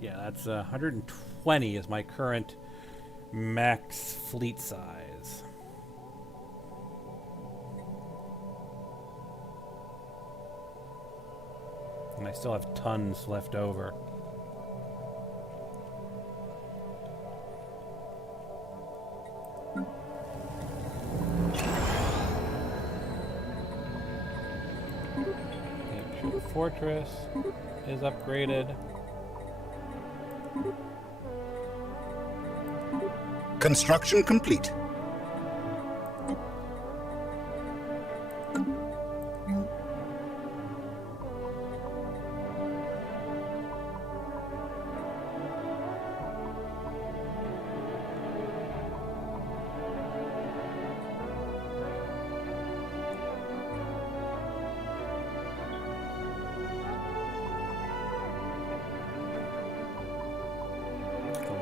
Yeah, that's 120 is my current max fleet size. And I still have tons left over. Fortress is upgraded. Construction complete.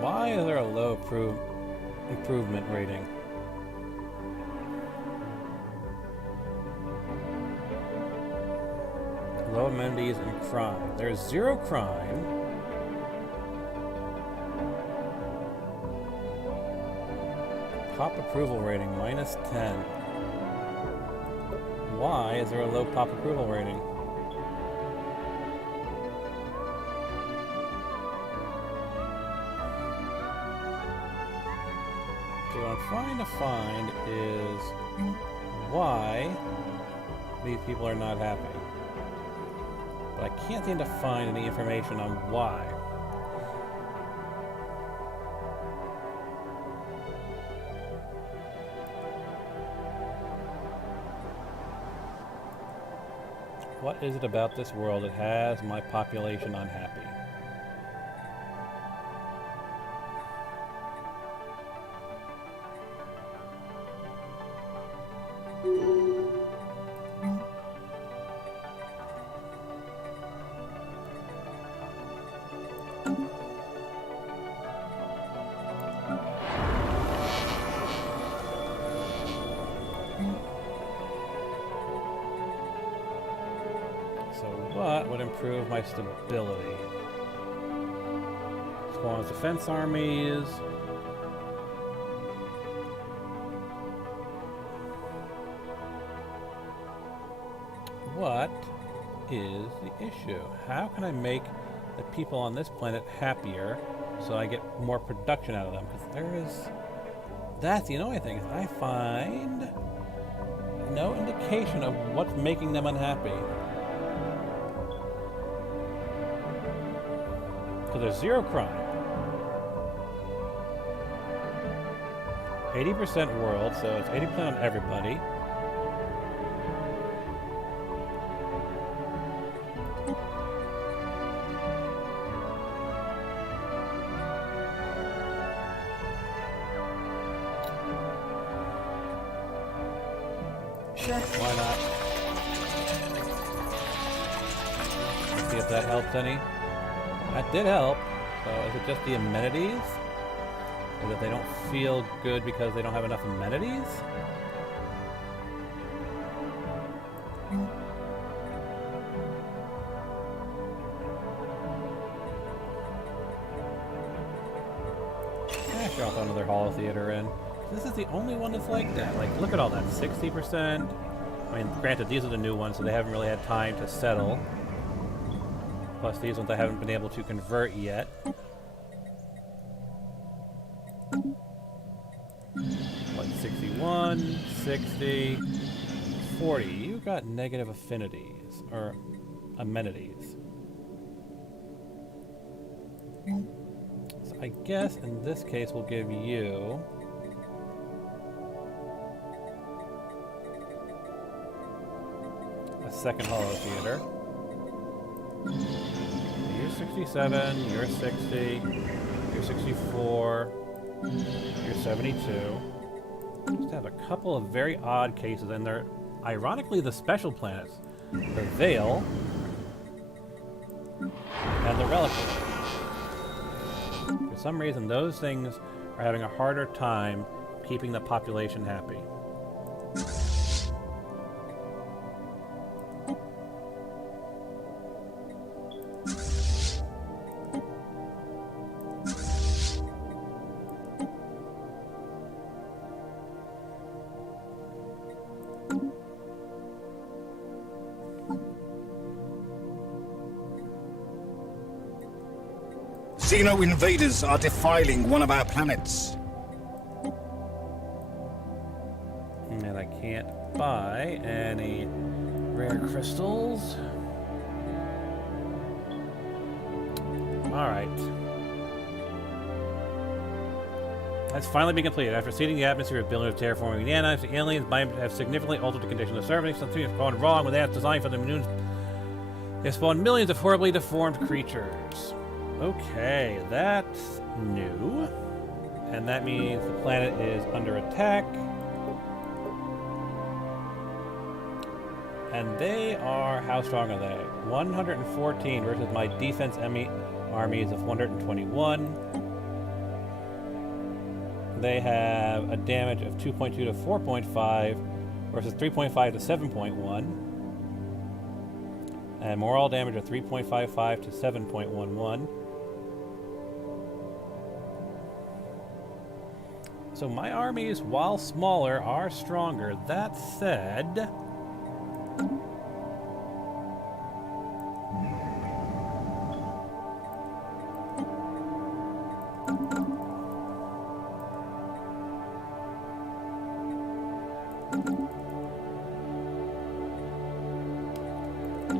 Why is there a low improvement rating? Low amenities and crime. There's 0 crime. Pop approval rating -10. Why is there a low pop approval rating? What I'm trying to find is why these people are not happy. But I can't seem to find any information on why. What is it about this world that has my population unhappy? So what would improve my stability? Spawns defense armies. What is the issue? How can I make the people on this planet happier so I get more production out of them? Because that's the annoying thing, is I find no indication of what's making them unhappy. Because there's 0 crime. 80% world, so it's 80% on everybody. Sure, why not? Let's see if that helps any. That did help. So is it just the amenities? Or that they don't feel good because they don't have enough amenities? Sure, I'll throw another holo theater in. This is the only one that's like that. Like, look at all that. 60%. I mean, granted, these are the new ones, so they haven't really had time to settle. Plus, these ones I haven't been able to convert yet. Like 61, 60, 40. You got negative affinities, or amenities. So I guess in this case we'll give you a second hollow theater. You're 67, you're 60, you're 64, you're 72. Just have a couple of very odd cases, and they're ironically the special planets. The Veil and the Reliquary. For some reason, those things are having a harder time keeping the population happy. Xeno invaders are defiling one of our planets. And I can't buy any rare crystals. Alright. That's finally been completed. After seeding the atmosphere of billions of terraforming nanites, the aliens might have significantly altered the conditions of the surface. Something has gone wrong with ants designed for the moons. They spawned millions of horribly deformed creatures. Okay, that's new. And that means the planet is under attack. And they are, how strong are they? 114 versus my defense armies of 121. They have a damage of 2.2 to 4.5 versus 3.5 to 7.1. And moral damage of 3.55 to 7.11. So my armies, while smaller, are stronger. That said,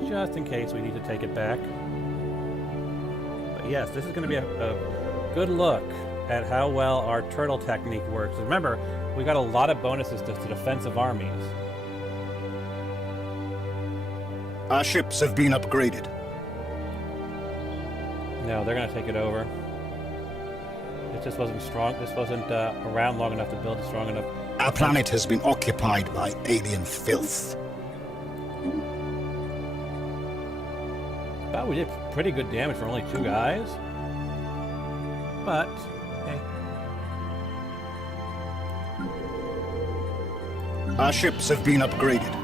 just in case we need to take it back. But yes, this is going to be a good look at how well our turtle technique works. Remember, we got a lot of bonuses to defensive armies. Our ships have been upgraded. No, they're going to take it over. It just wasn't strong. This wasn't around long enough to build it strong enough. Our planet has been occupied by alien filth. But we did pretty good damage for only 2 guys. But, hey. Our ships have been upgraded.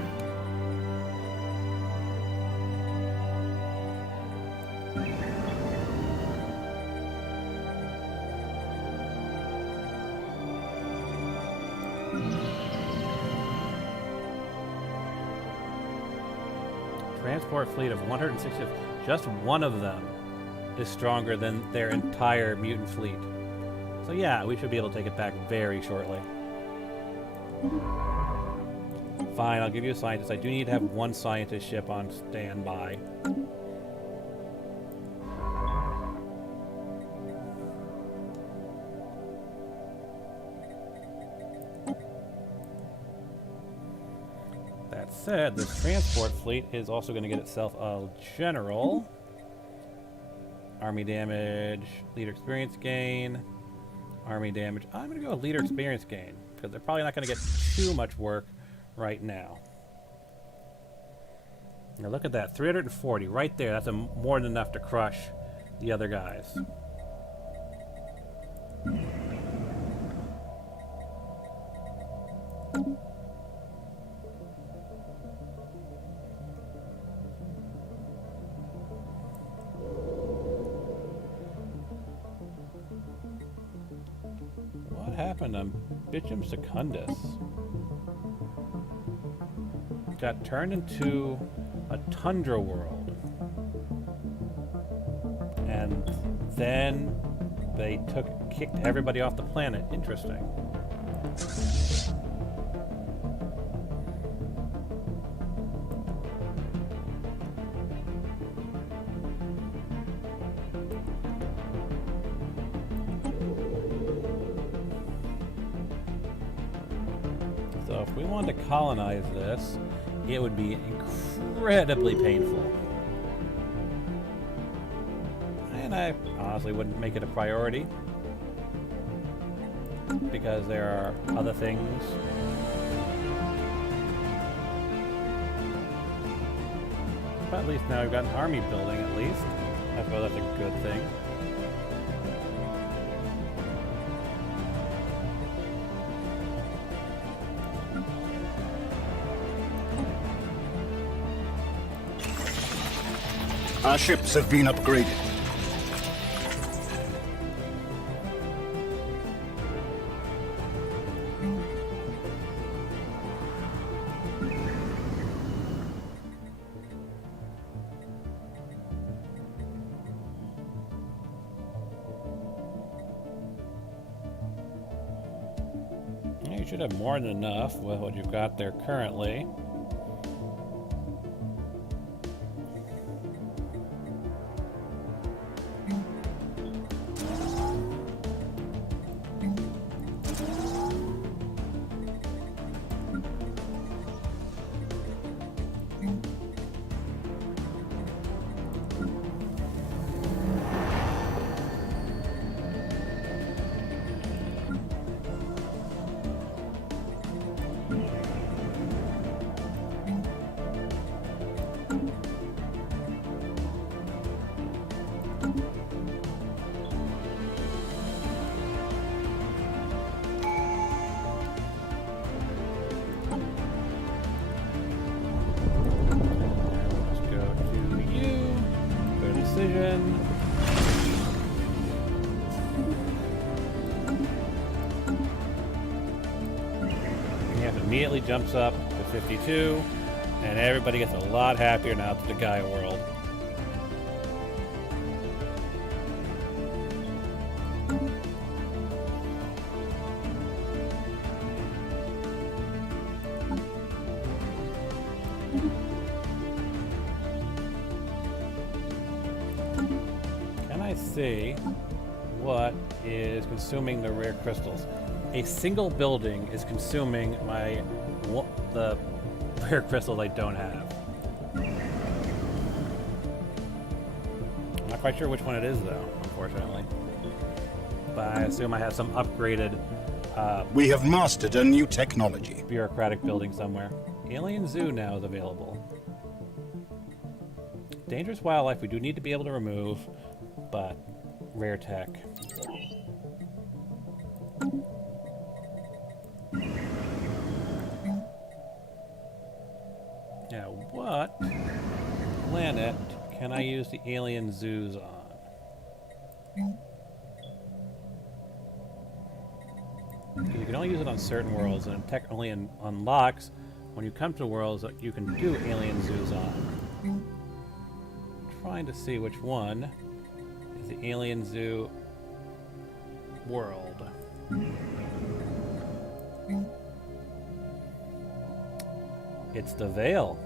Transport fleet of 160. Just one of them is stronger than their entire mutant fleet. So yeah, we should be able to take it back very shortly. Fine, I'll give you a scientist. I do need to have 1 scientist ship on standby. That said, this transport fleet is also going to get itself a general. Army damage, leader experience gain, army damage. I'm going to go with leader experience gain, because they're probably not going to get too much work right now. Now look at that, 340 right there. That's more than enough to crush the other guys. What happened on Bichum Secundus? Got turned into a tundra world. And then they kicked everybody off the planet. Interesting. So if we wanted to colonize this, it would be incredibly painful. And I honestly wouldn't make it a priority, because there are other things. But at least now we've got an army building, at least. I suppose that's a good thing. Our ships have been upgraded. You should have more than enough with what you've got there currently. Immediately jumps up to 52, and everybody gets a lot happier now to the Gaia world. Can I see what is consuming the rare crystals? A single building is consuming the rare crystals I don't have. I'm not quite sure which one it is, though, unfortunately. But I assume I have some upgraded We have mastered a new technology. bureaucratic building somewhere. Alien Zoo now is available. Dangerous wildlife we do need to be able to remove, but rare tech. Now, what planet can I use the alien zoos on? You can only use it on certain worlds, and tech only unlocks when you come to worlds that you can do alien zoos on. Trying to see which one is the alien zoo world. It's the Veil.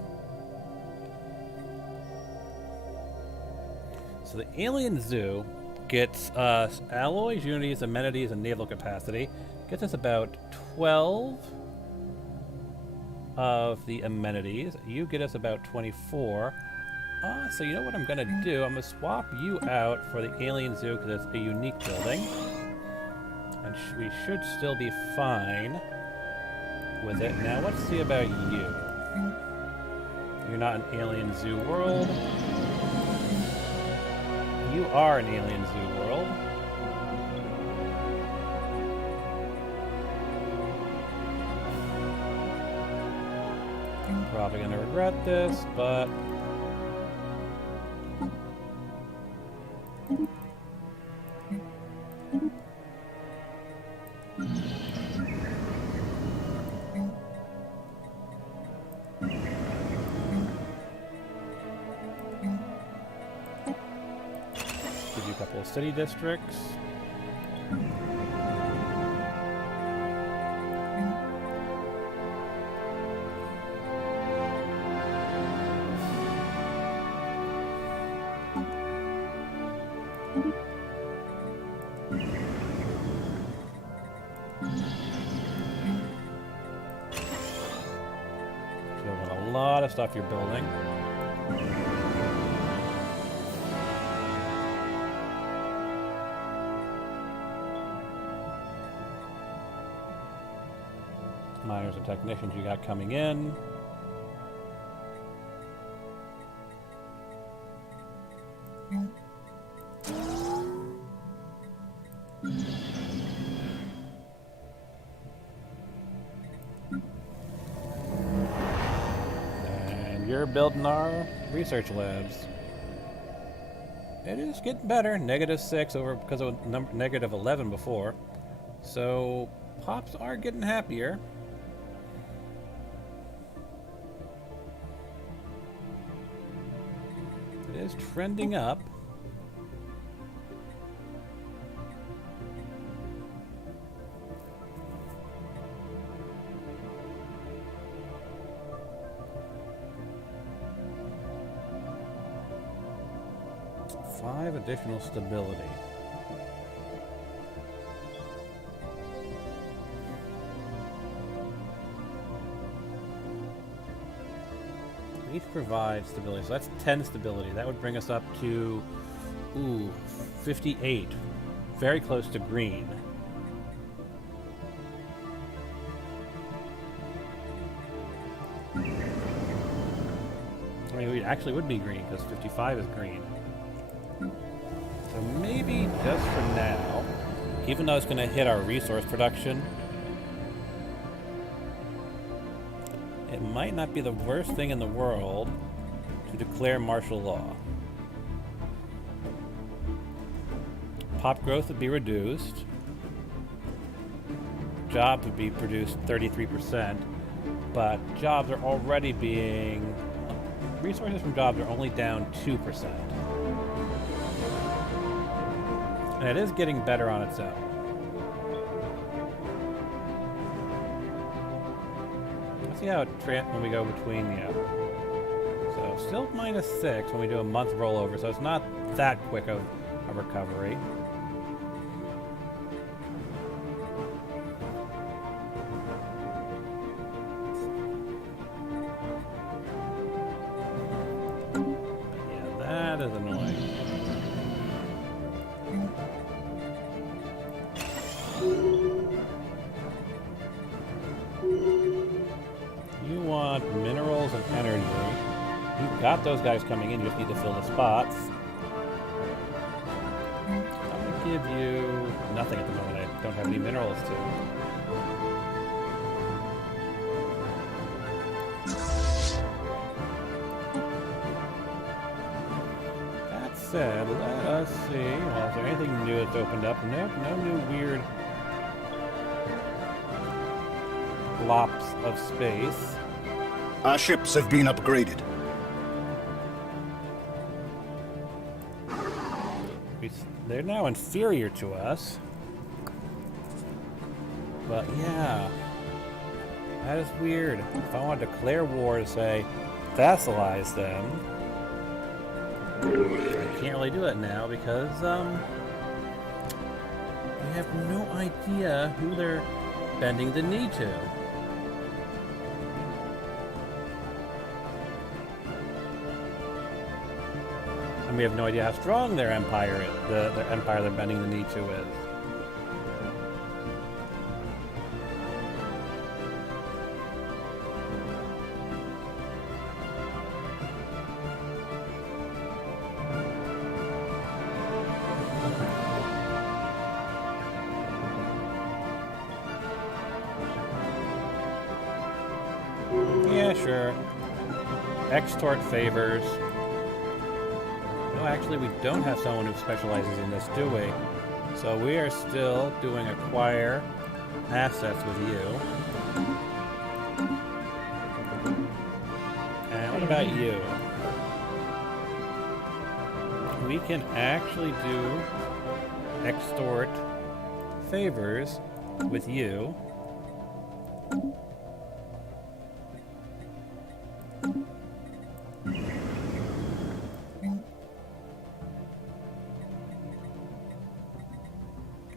So the Alien Zoo gets us alloys, unities, amenities, and naval capacity. Gets us about 12 of the amenities. You get us about 24. So you know what I'm going to do? I'm going to swap you out for the Alien Zoo because it's a unique building. And we should still be fine with it. Now let's see about you. You're not an alien zoo world. You are an alien zoo world. I'm probably gonna regret this, but Capital city districts. So a lot of stuff you're building. Miners and technicians you got coming in. And you're building our research labs. It is getting better. -6 over because of -11 before. So pops are getting happier. It is trending up. Five additional stability. Each provides stability, so that's 10 stability. That would bring us up to, 58. Very close to green. I mean, we actually would be green, because 55 is green. So maybe just for now, even though it's going to hit our resource production, it might not be the worst thing in the world to declare martial law. Pop growth would be reduced. Jobs would be produced 33%, but jobs are already being... Resources from jobs are only down 2%. And it is getting better on its own. Let's see how it when we go between the... So still -6 when we do a month rollover, so it's not that quick of a recovery. But yeah, that is annoying. You want minerals and energy. You've got those guys coming in, you just need to fill the spots. I'm going to give you nothing at the moment. I don't have any minerals to. That said, let us see. Well, is there anything new that's opened up? Nope, no new weird lops of space. Our ships have been upgraded. They're now inferior to us. But yeah, that is weird. If I want to declare war to say vassalize them, I can't really do it now because we have no idea who they're bending the knee to. And we have no idea how strong their empire is, their empire they're bending the knee to is. Yeah, sure. Extort favors. No, actually, we don't have someone who specializes in this, do we? So we are still doing acquire assets with you. And what about you? We can actually do extort favors with you.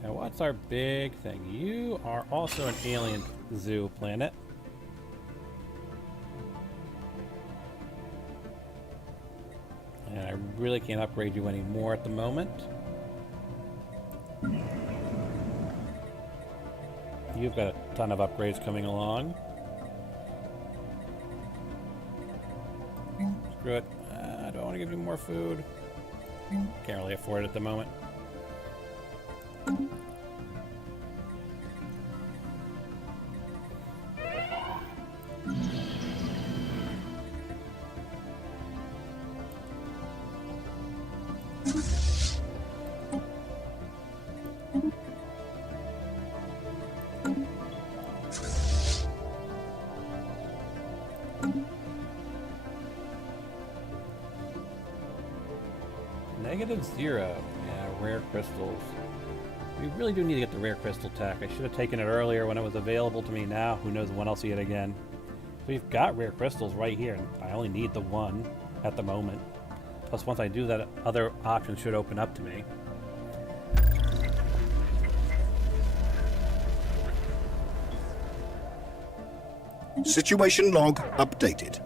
Now, what's our big thing? You are also an alien zoo planet. And I really can't upgrade you anymore at the moment. You've got a ton of upgrades coming along. Screw it. I don't want to give you more food. Can't really afford it at the moment. -0. Yeah, rare crystals. We really do need to get the rare crystal tech. I should have taken it earlier when it was available to me. Now, who knows when I'll see it again. We've got rare crystals right here, and I only need the one at the moment. Plus, once I do that, other options should open up to me. Situation log updated.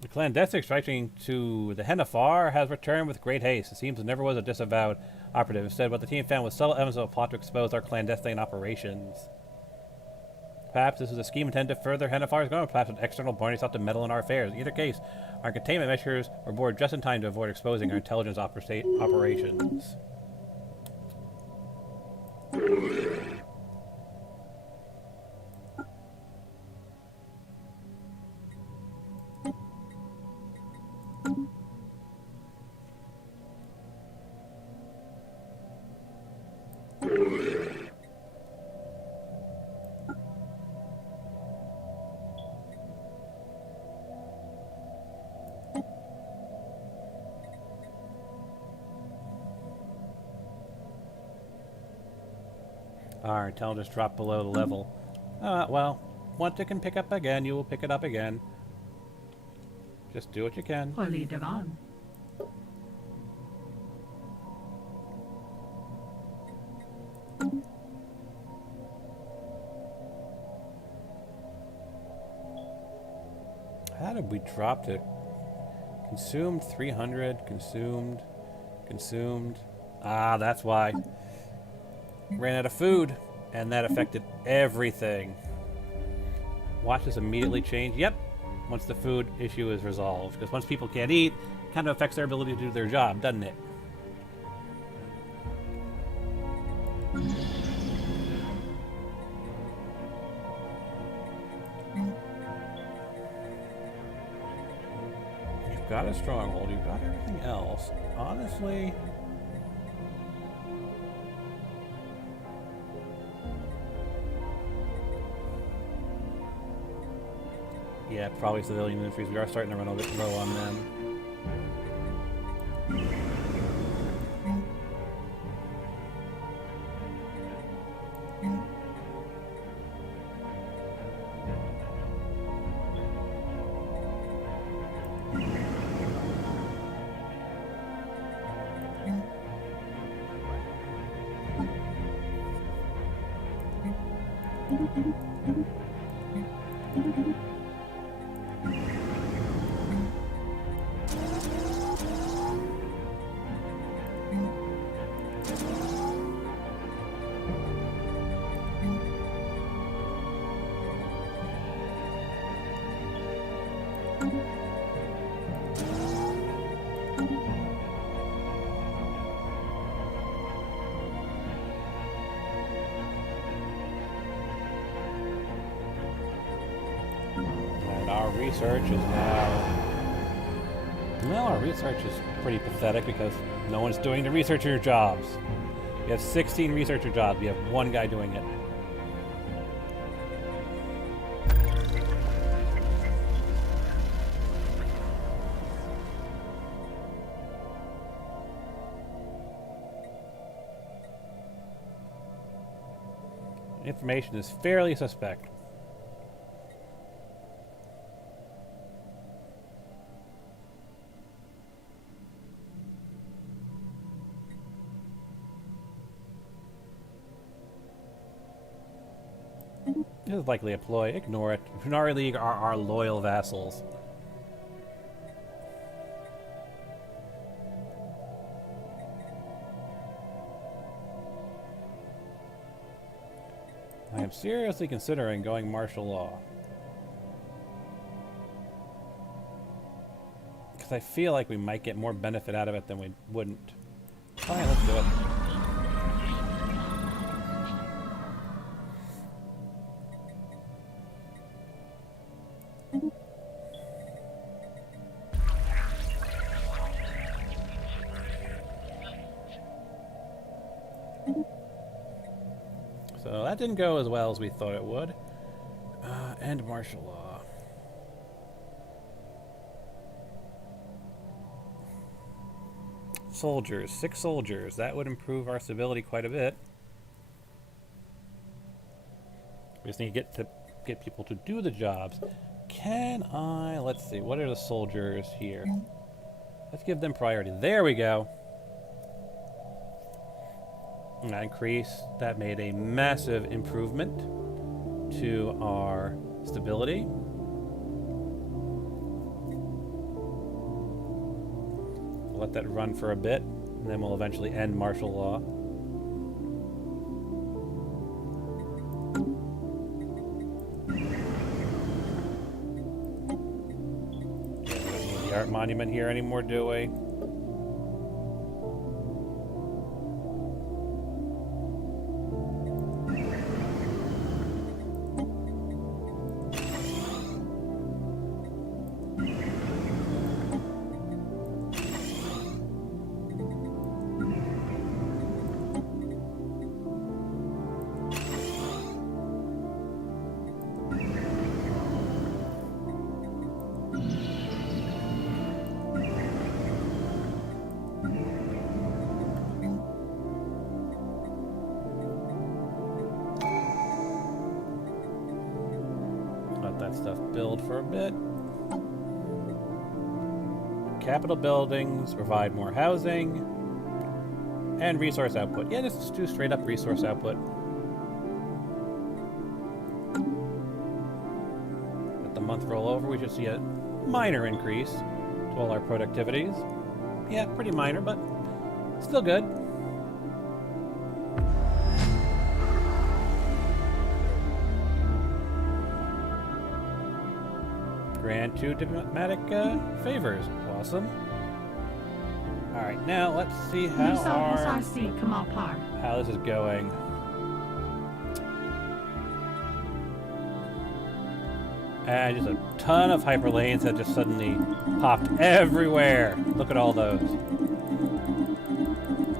The clandestine striking to the Henafar has returned with great haste. It seems there never was a disavowed operative. Instead, what the team found was subtle evidence of a plot to expose our clandestine operations. Perhaps this is a scheme intended to further Henafar's goal. Perhaps an external party sought to meddle in our affairs. In either case, our containment measures were aboard just in time to avoid exposing our intelligence operations. Our intelligence dropped below the level. Well, once it can pick up again, you will pick it up again. Just do what you can. Holy Divan. How did we drop to consumed 300, consumed. Ah, that's why. Ran out of food, and that affected everything. Watch this immediately change. Yep, once the food issue is resolved. Because once people can't eat, it kind of affects their ability to do their job, doesn't it? You've got a stronghold, you've got everything else. Honestly... yeah, probably civilian industries. We are starting to run a bit low on them. Research is now... well, our research is pretty pathetic because no one's doing the researcher jobs. We have 16 researcher jobs. We have one guy doing it. Information is fairly suspect. This is likely a ploy. Ignore it. Hunari League are our loyal vassals. I am seriously considering going martial law. Because I feel like we might get more benefit out of it than we wouldn't. Fine, let's do it. So that didn't go as well as we thought it would. And martial law. Soldiers, 6 soldiers. That would improve our stability quite a bit. We just need to get people to do the jobs. Can I? Let's see. What are the soldiers here? Let's give them priority. There we go. Increase. That made a massive improvement to our stability. We'll let that run for a bit, and then we'll eventually end martial law. We don't need the art monument here anymore, do we? Stuff build for a bit. Capital buildings provide more housing and resource output. Yeah, just do straight up resource output. Let the month roll over. We should see a minor increase to all our productivities. Yeah, pretty minor, but still good. Grant 2 diplomatic favors. Awesome. Alright, now let's see how this is going. And just a ton of hyperlanes that just suddenly popped everywhere. Look at all those.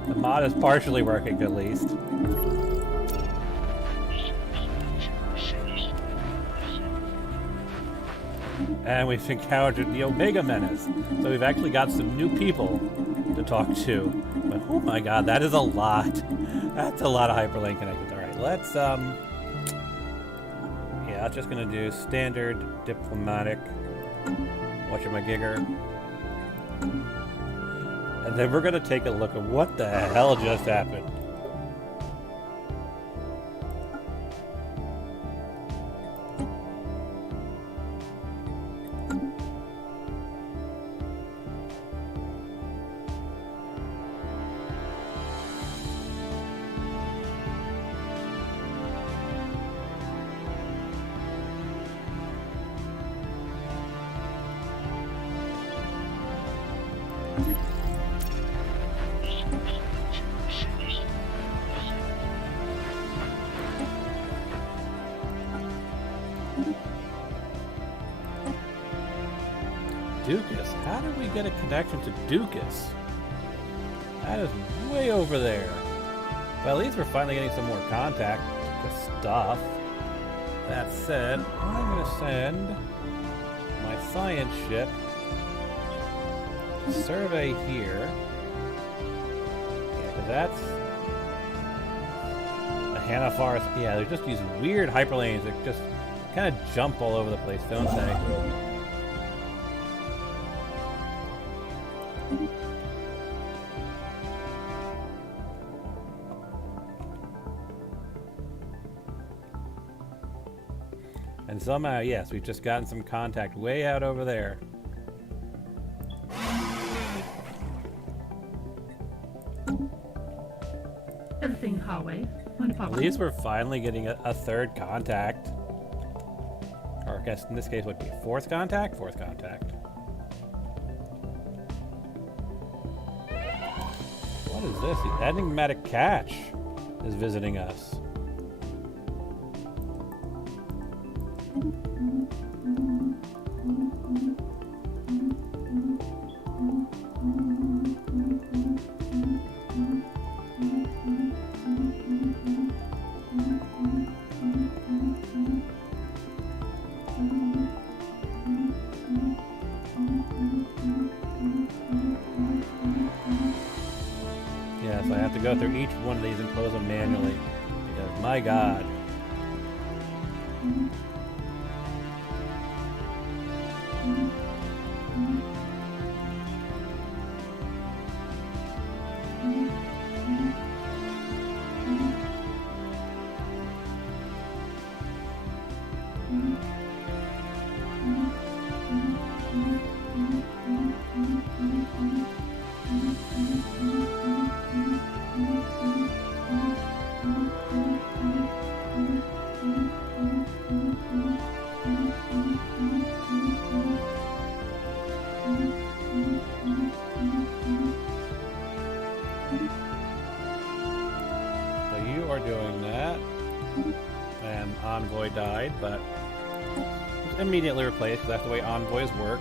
The mod is partially working, at least. And we've encountered the Omega Menace. So we've actually got some new people to talk to. But oh my god, that is a lot. That's a lot of hyperlane connections. Alright, let's yeah, I'm just gonna do standard diplomatic whatchamagigger. And then we're gonna take a look at what the hell just happened. Dukas? How did we get a connection to Dukas? That is way over there. Well, at least we're finally getting some more contact with stuff. That said, I'm going to send my science ship to survey here. Yeah, because that's the Hanafar. Yeah, they're just these weird hyperlanes that just kind of jump all over the place, don't they? And somehow, yes, we've just gotten some contact way out over there. Everything highway. At least we're finally getting a third contact. Or I guess in this case would be a fourth contact? Fourth contact. What is this? The enigmatic catch is visiting us. Yes, I have to go through each one of these and close them manually. Because, my God. Doing that, and Envoy died, but was immediately replaced because that's the way envoys work.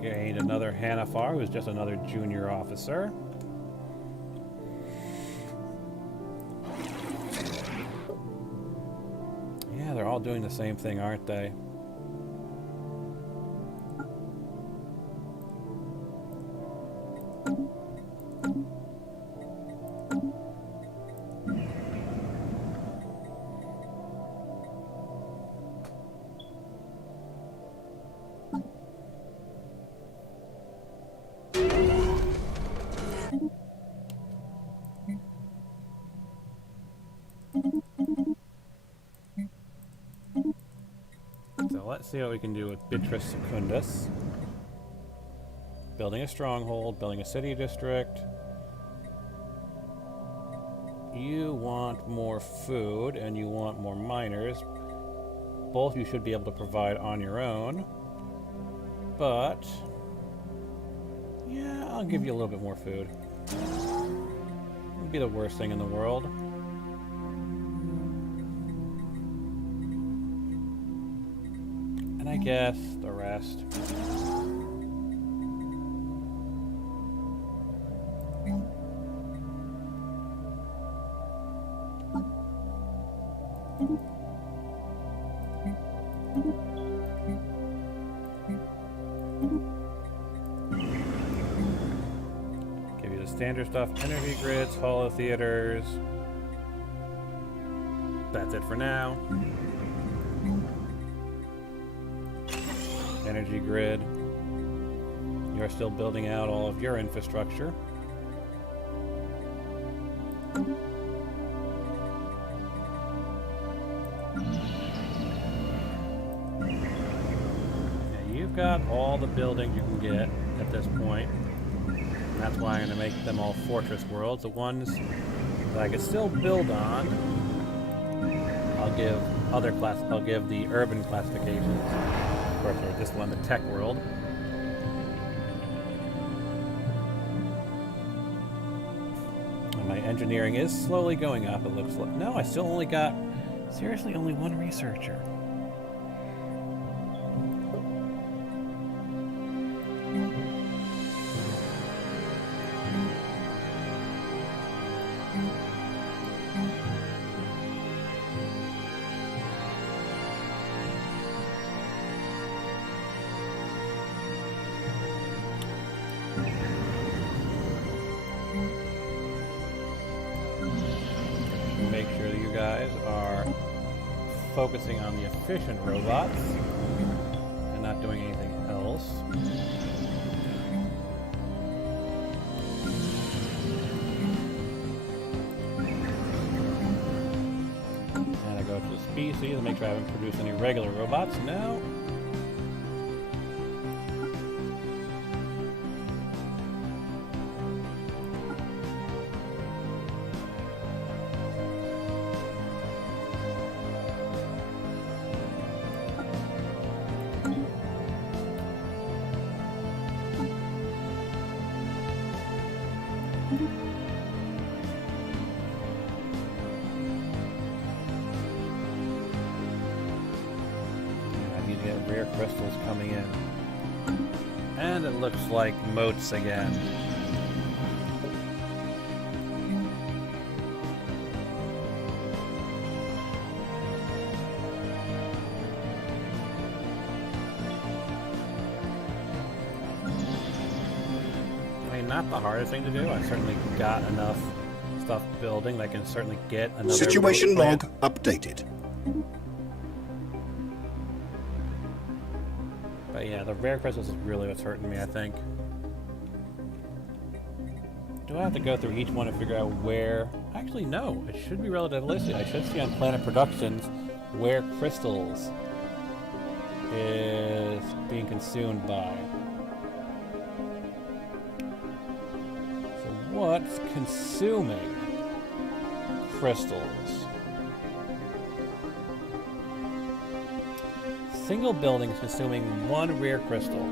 Gained another Hanafar, who's just another junior officer. Yeah, they're all doing the same thing, aren't they? So let's see what we can do with Beatrice Secundus. Building a stronghold, building a city district. You want more food and you want more miners. Both you should be able to provide on your own. But yeah, I'll give you a little bit more food. It would be the worst thing in the world. And I guess the rest. Give you the standard stuff, energy grids, holo theaters. That's it for now. Energy grid. You're still building out all of your infrastructure. Now you've got all the buildings you can get at this point. And that's why I'm going to make them all fortress worlds. The ones that I could still build on, I'll give other class. I'll give the urban classifications. Of course, this one, the tech world. Engineering is slowly going up, it looks like. No, I still only got... Seriously, only one researcher. Make sure that you guys are focusing on the efficient robots and not doing anything else. And I go to the species and make sure I haven't produced any regular robots. No. I need to get rare crystals coming in. And it looks like moats again. I mean, not the hardest thing to do. I certainly got enough stuff building that I can certainly get another Situation road log plant. updated. But yeah, the rare crystals is really what's hurting me, I think. Do I have to go through each one and figure out where... Actually, no. It should be relatively easy. I should see on Planet Productions where crystals is being consumed by. So what's consuming crystals? Single building is consuming one rare crystal,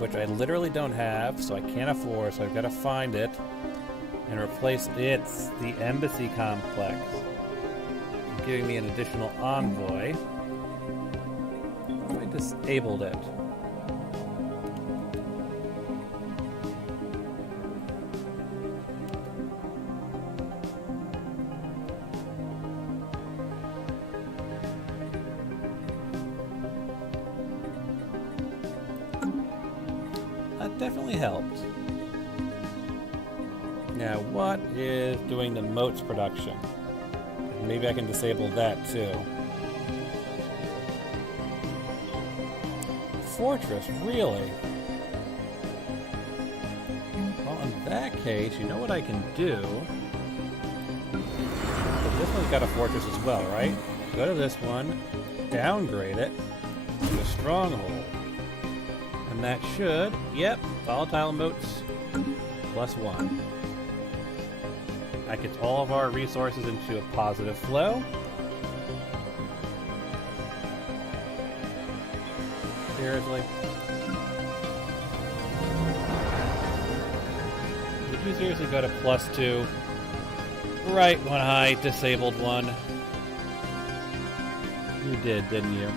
which I literally don't have, so I can't afford, so I've got to find it and replace it, the embassy complex, giving me an additional envoy. I disabled it. That definitely helped. Now, what is doing the moats production? Maybe I can disable that too. Fortress, really? Well, in that case, you know what I can do? This one's got a fortress as well, right? Go to this one, downgrade it to a stronghold. And that should, yep, volatile moats +1. That gets all of our resources into a positive flow. Seriously? Did you seriously go to +2? Right, one high, disabled one. You did, didn't you?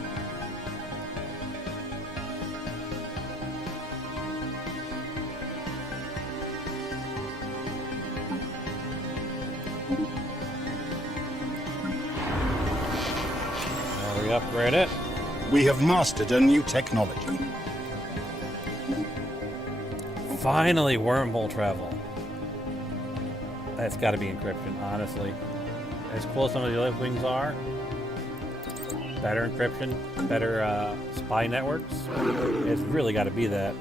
Now we upgrade it. We have mastered a new technology. Finally, wormhole travel. That's got to be encryption, honestly. As cool as some of the other things are, better encryption, better spy networks. It's really got to be that.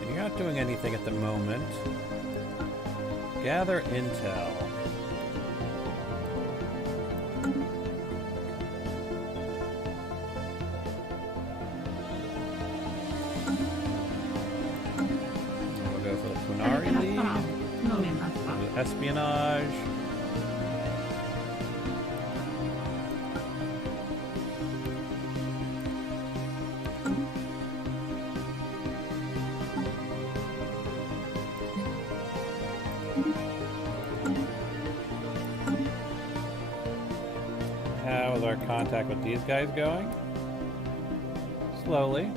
And you're not doing anything at the moment. Gather intel. We'll go for the Punari lead. Espionage. How's our contact with these guys going? Slowly.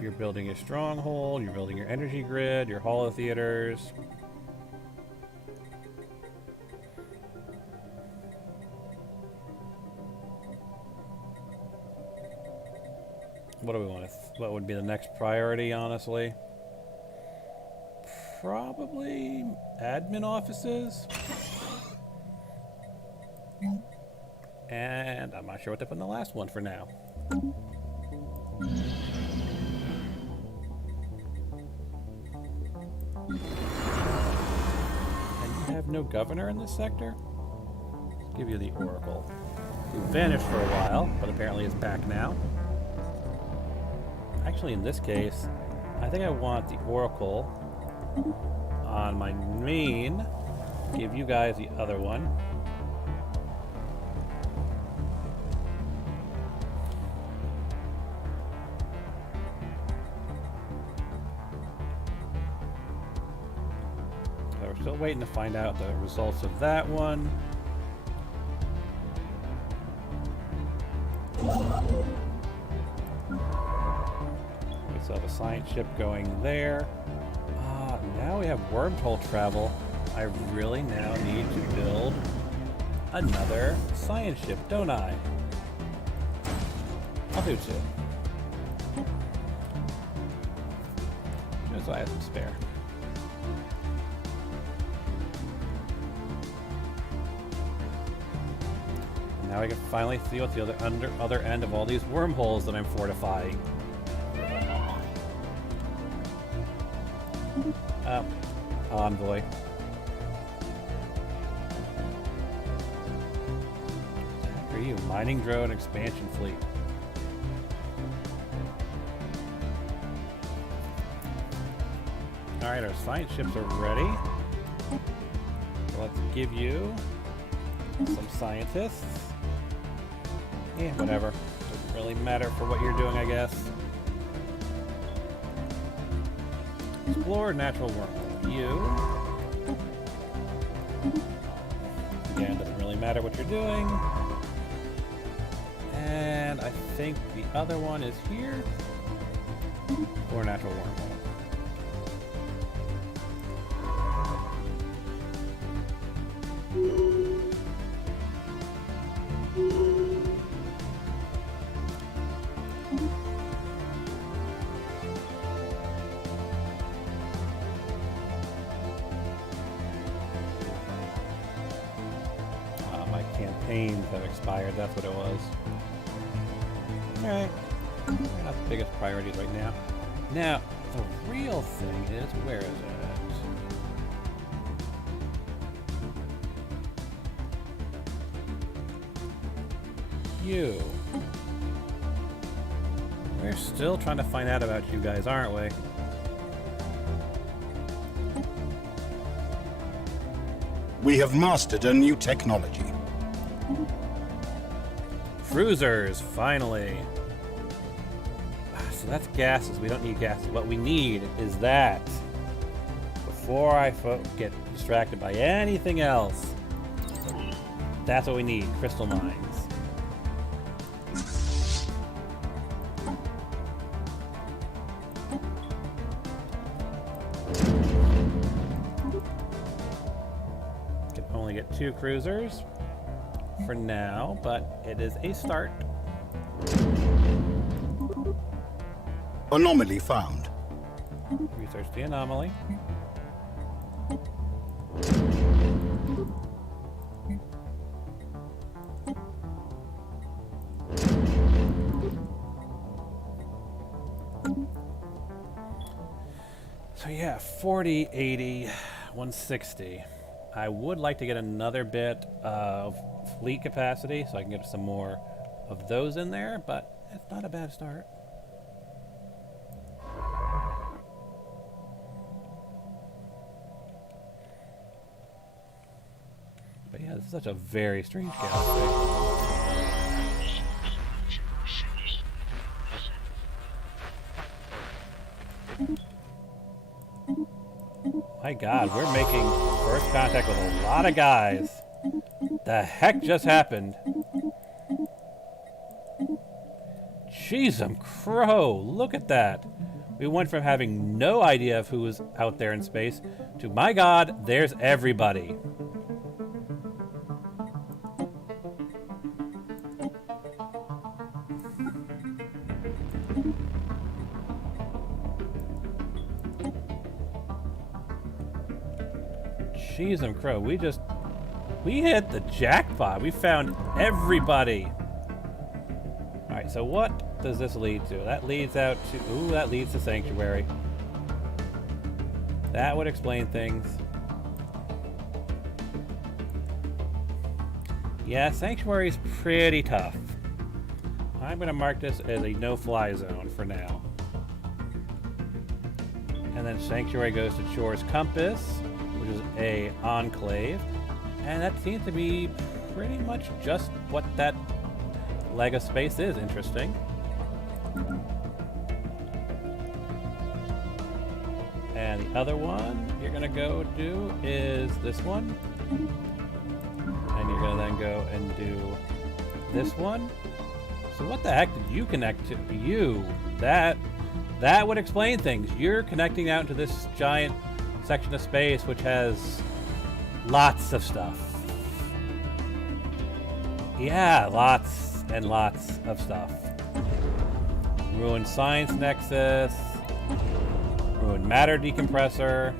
You're building a stronghold, you're building your energy grid, your holotheaters. What do we want? What would be the next priority, honestly? Probably admin offices. And I'm not sure what to put in the last one for now. And you have no governor in this sector? Let's give you the Oracle. Who vanished for a while, but apparently is back now. Actually, in this case, I think I want the Oracle on my main. Give you guys the other one. So we're still waiting to find out the results of that one. We still have a science ship going there. Now we have Wormhole Travel. I really now need to build another science ship, don't I? I'll do two. Just so I have some spare. Now I can finally see what's the other end of all these wormholes that I'm fortifying. Envoy. What are you? Mining drone expansion fleet. Alright, our science ships are ready. So let's give you some scientists. Yeah, whatever. Doesn't really matter for what you're doing, I guess. Explore natural wormhole. You. Again, doesn't really matter what you're doing. And I think the other one is here. Or natural wormhole. Campaigns have expired, that's what it was. Alright. Not the biggest priorities right now. Now, the real thing is, where is it? You. We're still trying to find out about you guys, aren't we? We have mastered a new technology. Cruisers, finally. So that's gases. We don't need gases. What we need is that. Before I get distracted by anything else. That's what we need. Crystal mines. Can only get 2 cruisers. For now, but it is a start. Anomaly found. Research the anomaly. So yeah, 40, 80, 160. I would like to get another bit of fleet capacity so I can get some more of those in there, but it's not a bad start. But yeah, this is such a very strange galaxy. My god, we're making first contact with a lot of guys. The heck just happened? Jeez, crow, look at that. We went from having no idea of who was out there in space to, my god, there's everybody. Jeez, crow, we hit the jackpot. We found everybody. Alright, so what does this lead to? That leads out to... Ooh, that leads to Sanctuary. That would explain things. Yeah, Sanctuary's pretty tough. I'm going to mark this as a no-fly zone for now. And then Sanctuary goes to Chore's Compass, which is a enclave. And that seems to be pretty much just what that leg of space is. Interesting. And the other one you're going to go do is this one. And you're going to then go and do this one. So what the heck did you connect to? You. That would explain things. You're connecting out into this giant section of space which has lots of stuff. Yeah, lots and lots of stuff. Ruined Science Nexus. Ruined Matter Decompressor.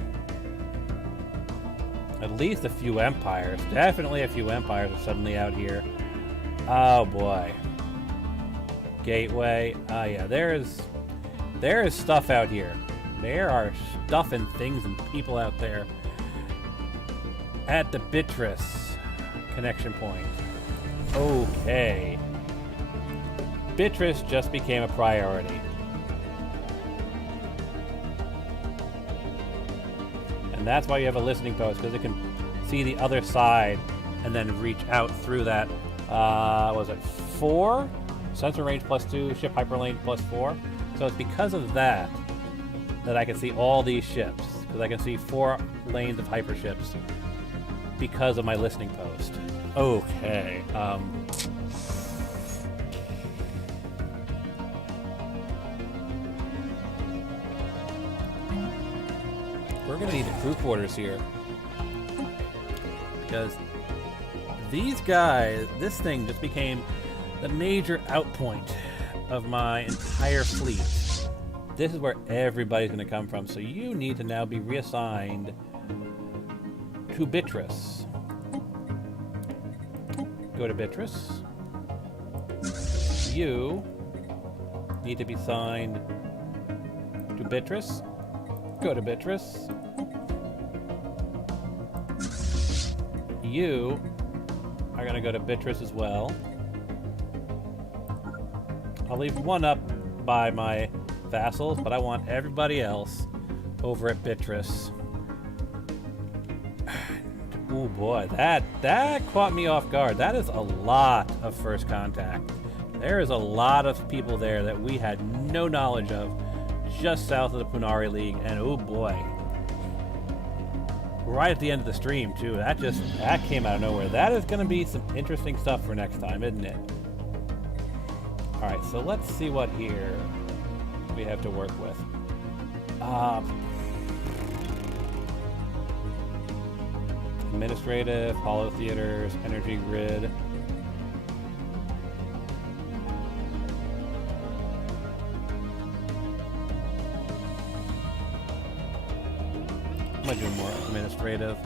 At least a few empires. Definitely a few empires are suddenly out here. Oh boy. Gateway. Oh yeah, there is stuff out here. There are stuff and things and people out there. At the Beatrice connection point. Okay. Beatrice just became a priority. And that's why you have a listening post, because it can see the other side and then reach out through that. Was it 4? Sensor range +2, ship hyperlane +4. So it's because of that that I can see all these ships, because I can see 4 lanes of hyperships because of my listening post. Okay. We're gonna need the crew quarters here, because these guys, this thing just became the major outpoint of my entire fleet. This is where everybody's gonna come from, so you need to now be reassigned to Beatrice. Go to Beatrice. You need to be assigned to Beatrice. Go to Beatrice. You are going to go to Beatrice as well. I'll leave one up by my vassals, but I want everybody else over at Beatrice. Oh boy, that caught me off guard. That is a lot of first contact. There is a lot of people there that we had no knowledge of, just south of the Punari League, and oh boy. Right at the end of the stream too. That came out of nowhere. That is going to be some interesting stuff for next time, isn't it? Alright, so let's see what here we have to work with. Administrative, Hollow Theaters, Energy Grid. I'm gonna do more administrative.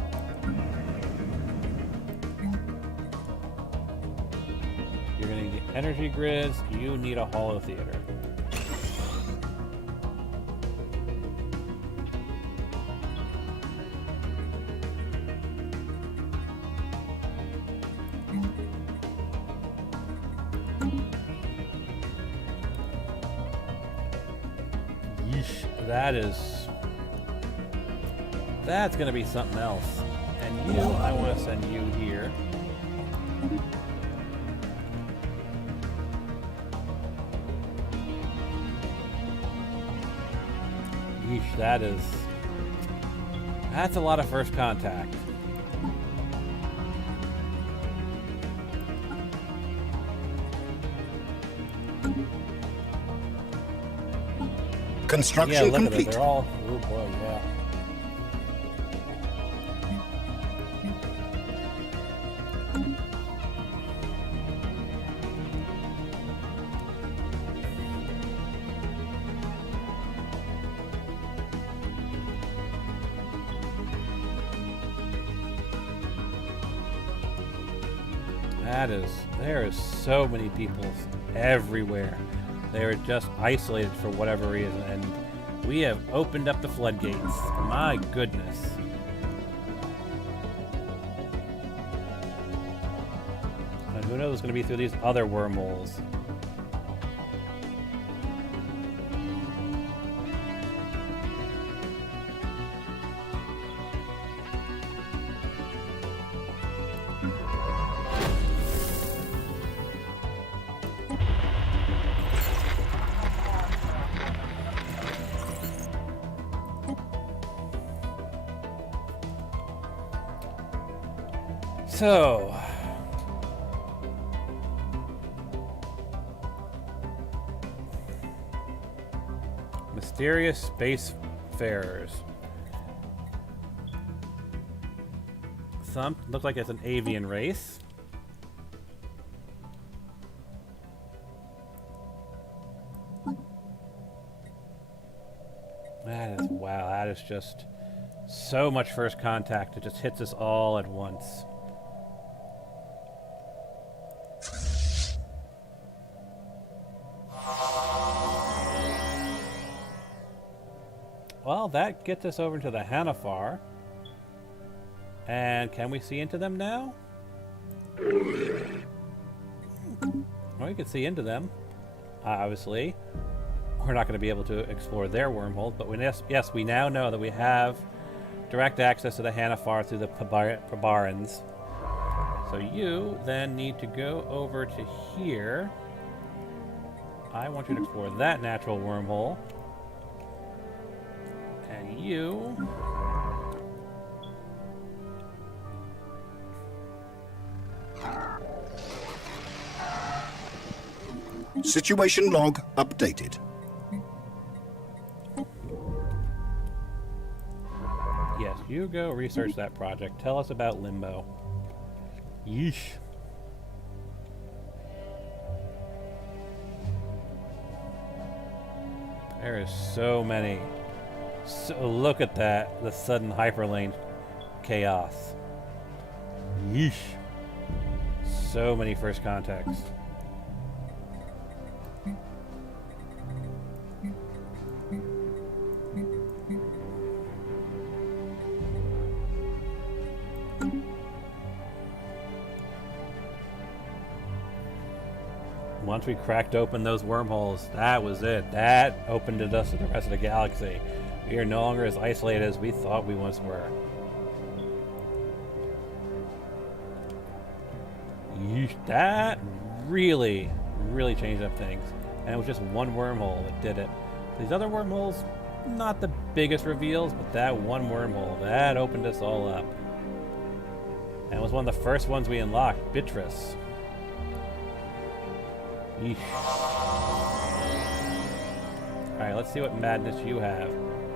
You're gonna need energy grids, you need a Hollow Theater. That's gonna be something else. And you, I want to send you here. Yeesh, That's a lot of first contact. Construction Yeah, look at it. complete. They're all... Oh boy, yeah. There is so many people everywhere. They are just isolated for whatever reason, and we have opened up the floodgates. My goodness. And who knows what's going to be through these other wormholes. So, mysterious spacefarers. Some look like it's an avian race. Wow, that is just so much first contact. It just hits us all at once. Well, that gets us over to the Hanafar. And can we see into them now? Well, we can see into them, obviously. We're not going to be able to explore their wormholes, but yes, we now know that we have direct access to the Hanafar through the Pabarans. So you then need to go over to here. I want you to explore that natural wormhole. And you... Situation log updated. Yes, you go research that project. Tell us about Limbo. Yeesh. There is so many. So look at that, the sudden hyperlane chaos. Yeesh. So many first contacts. Once we cracked open those wormholes, that was it. That opened it us to the rest of the galaxy. We are no longer as isolated as we thought we once were. Yeesh, that really, really changed up things. And it was just one wormhole that did it. These other wormholes, not the biggest reveals, but that one wormhole, that opened us all up. And it was one of the first ones we unlocked, Beatrice. Yeesh. Alright, let's see what madness you have.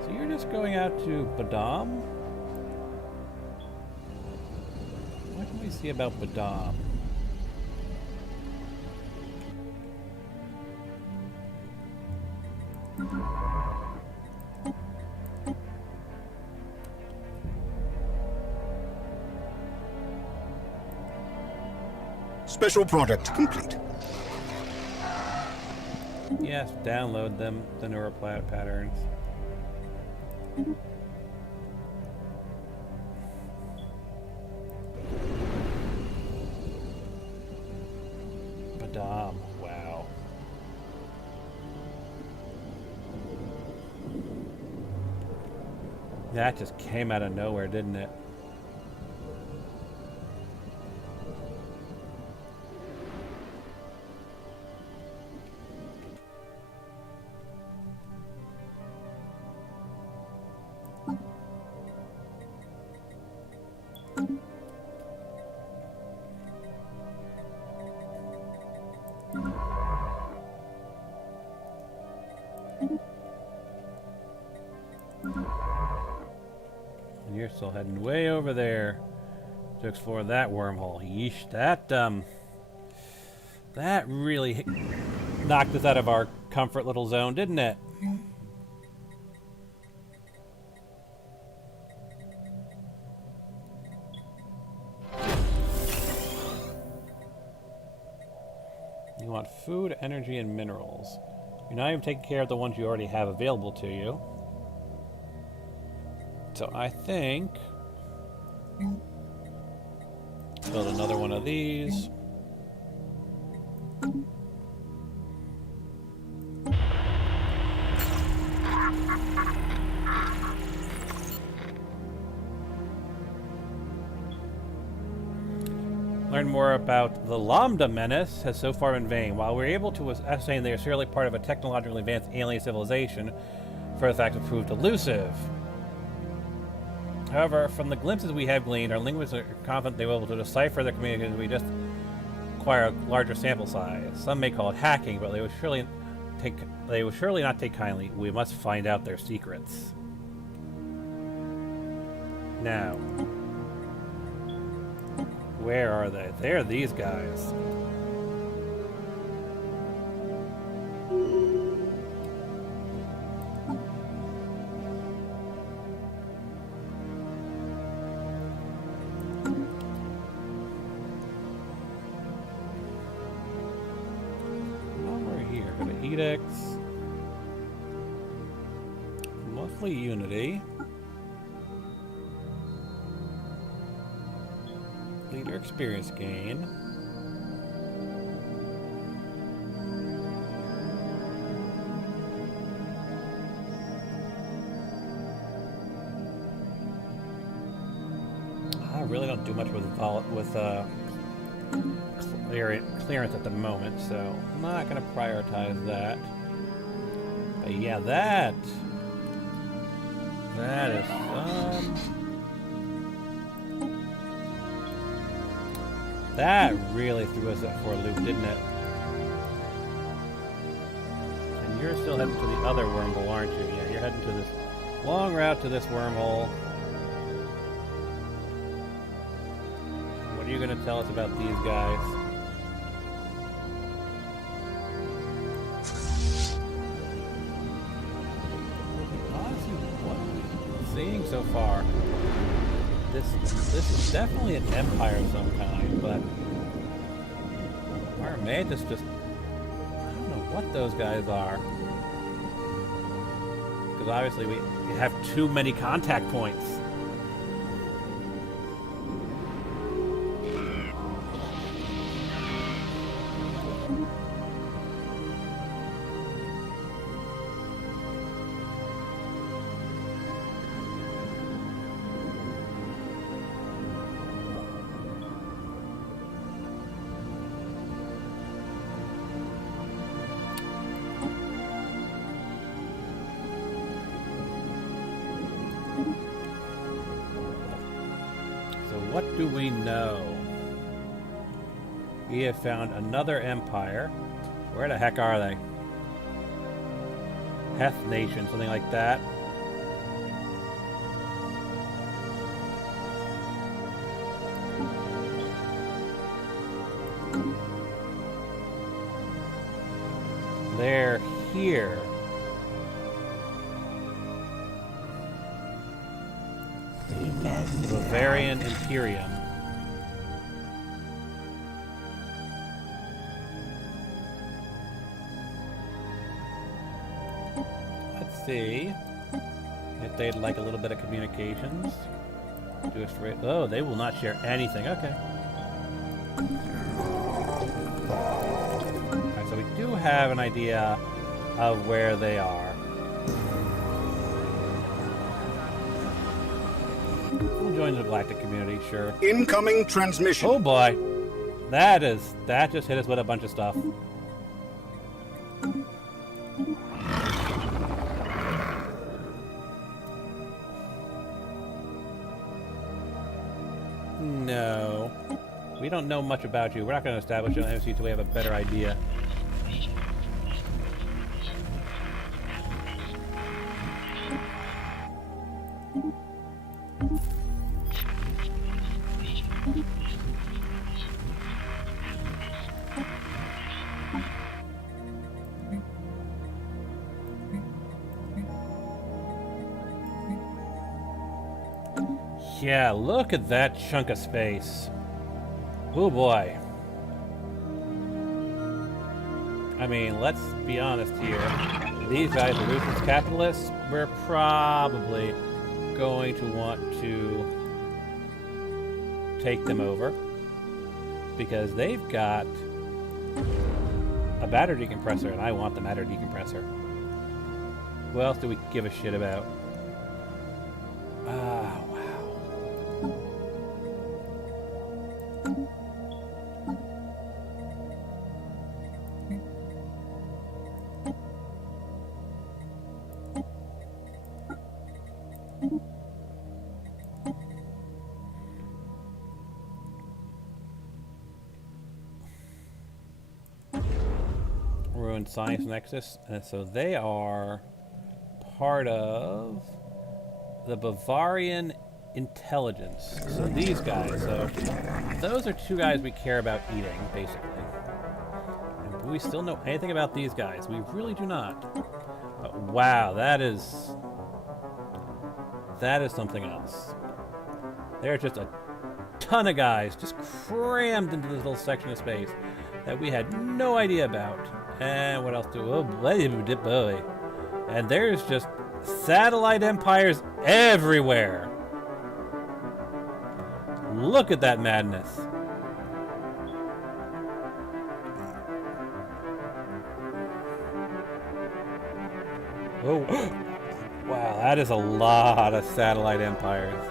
So you're just going out to Badam? What can we see about Badam? Special product complete. Yes, download them, the neural patterns. Badam, wow. That just came out of nowhere, didn't it? And you're still heading way over there to explore that wormhole. Yeesh, that really knocked us out of our comfort little zone, didn't it? You want food, energy, and minerals. You're not even taking care of the ones you already have available to you. So I think... build another one of these. Learn more about the Lambda menace has so far been vain. While we're able to ascertain they are surely part of a technologically advanced alien civilization, further facts have proved elusive. However, from the glimpses we have gleaned, our linguists are confident they will be able to decipher their communication if we just acquire a larger sample size. Some may call it hacking, but they will surely not take kindly. We must find out their secrets. Now, where are they? They're these guys. Edicts, monthly unity, leader experience gain, I really don't do much with clearance at the moment, so I'm not going to prioritize that. But yeah, that is that really threw us for a loop, didn't it? And you're still heading to the other wormhole, aren't you? Yeah, you're heading to this long route to this wormhole. What are you going to tell us about these guys? Seeing so far, this is definitely an empire of some kind, but our mantis just, I don't know what those guys are, because obviously we have too many contact points. What do we know? We have found another empire. Where the heck are they? Heth Nation, something like that. They're here. Bavarian Imperium. Let's see if they'd like a little bit of communications. Do a straight. Oh, they will not share anything. Okay. Alright, so we do have an idea of where they are. Join the galactic community, sure. Incoming transmission. Oh boy, that just hit us with a bunch of stuff. No, we don't know much about you. We're not going to establish an MC until we have a better idea. Yeah, look at that chunk of space. Oh boy. I mean, let's be honest here. These guys are ruthless capitalists. We're probably going to want to take them over because they've got a battery decompressor, and I want the matter decompressor. What else do we give a shit about? Ah, wow. Ruined Science Nexus, and so they are part of the Bavarian Intelligence. So these guys, so those are two guys we care about eating, basically. And do we still know anything about these guys? We really do not. But wow, that is something else. There are just a ton of guys just crammed into this little section of space that we had no idea about. And what else do we... Oh, boy. And there's just satellite empires everywhere. Look at that madness. Oh, wow, that is a lot of satellite empires.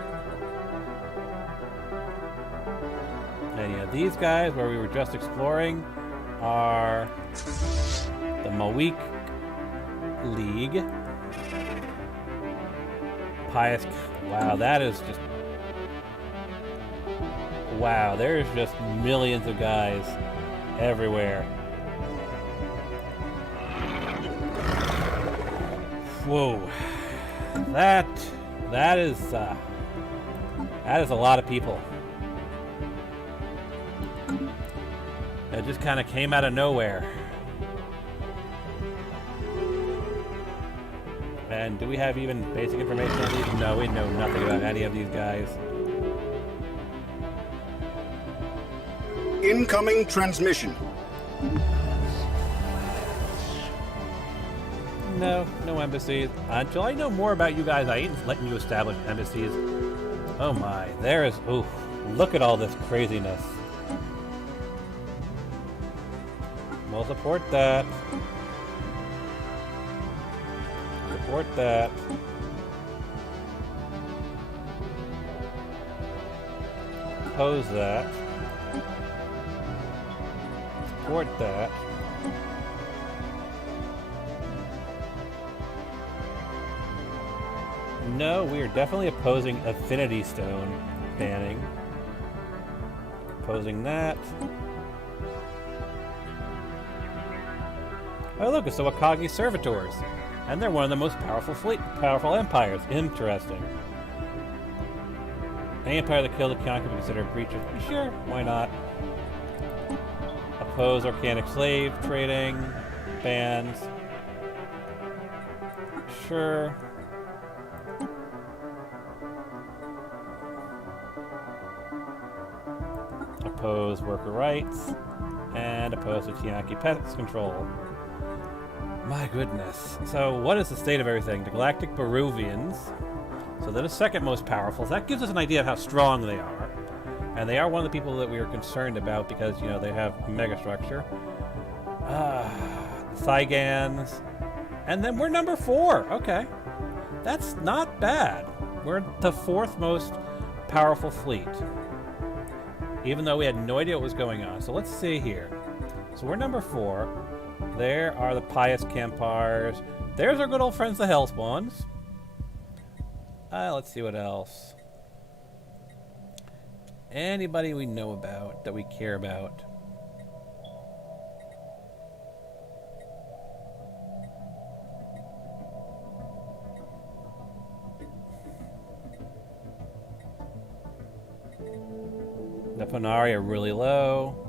And yeah, these guys, where we were just exploring, are the Mawik League. Pious. Wow, that is just... Wow, there's just millions of guys everywhere. Whoa. That is a lot of people. That just kind of came out of nowhere. And do we have even basic information on these? No, we know nothing about any of these guys. Incoming transmission. No embassies. Until I know more about you guys, I ain't letting you establish embassies. Oh my, there is... Ooh, look at all this craziness. We'll support that. Support that. Oppose that. Support that. No, we are definitely opposing Affinity Stone banning. Opposing that. Oh look, it's the Wakagi Servitors. And they're one of the most powerful empires. Interesting. Any empire that killed a conqueror would be considered a breach of... Sure, why not? Oppose organic slave trading. Bans. Sure. Oppose worker rights. And oppose the Tianaki pest control. My goodness. So what is the state of everything? The Galactic Baruvians. So they're the second most powerful. So that gives us an idea of how strong they are. And they are one of the people that we are concerned about because, you know, they have a megastructure. The Thygans. And then we're number 4. Okay. That's not bad. We're the 4th most powerful fleet. Even though we had no idea what was going on. So let's see here. So we're number 4. There are the Pious Campars. There's our good old friends, the Hellspawns. Let's see what else. Anybody we know about, that we care about. The Panari are really low.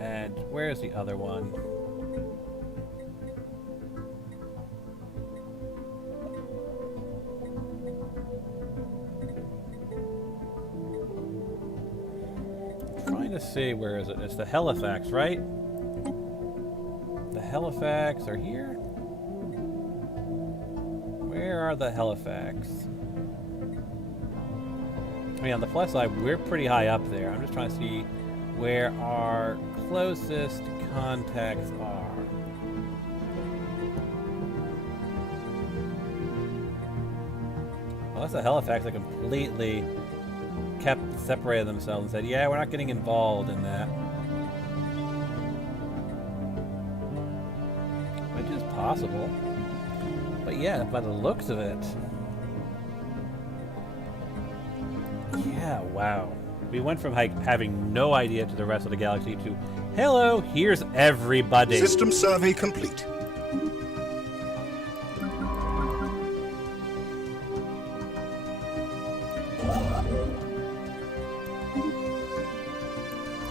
And where's the other one? to see, where is it? It's the Halifax, right? The Halifax are here? Where are the Halifax? I mean, on the plus side, we're pretty high up there. I'm just trying to see where our closest contacts are. Well, that's the Halifax that completely separated themselves and said, yeah, we're not getting involved in that. Which is possible. But yeah, by the looks of it. Yeah, wow. We went from having no idea to the rest of the galaxy to, hello, here's everybody. System survey complete.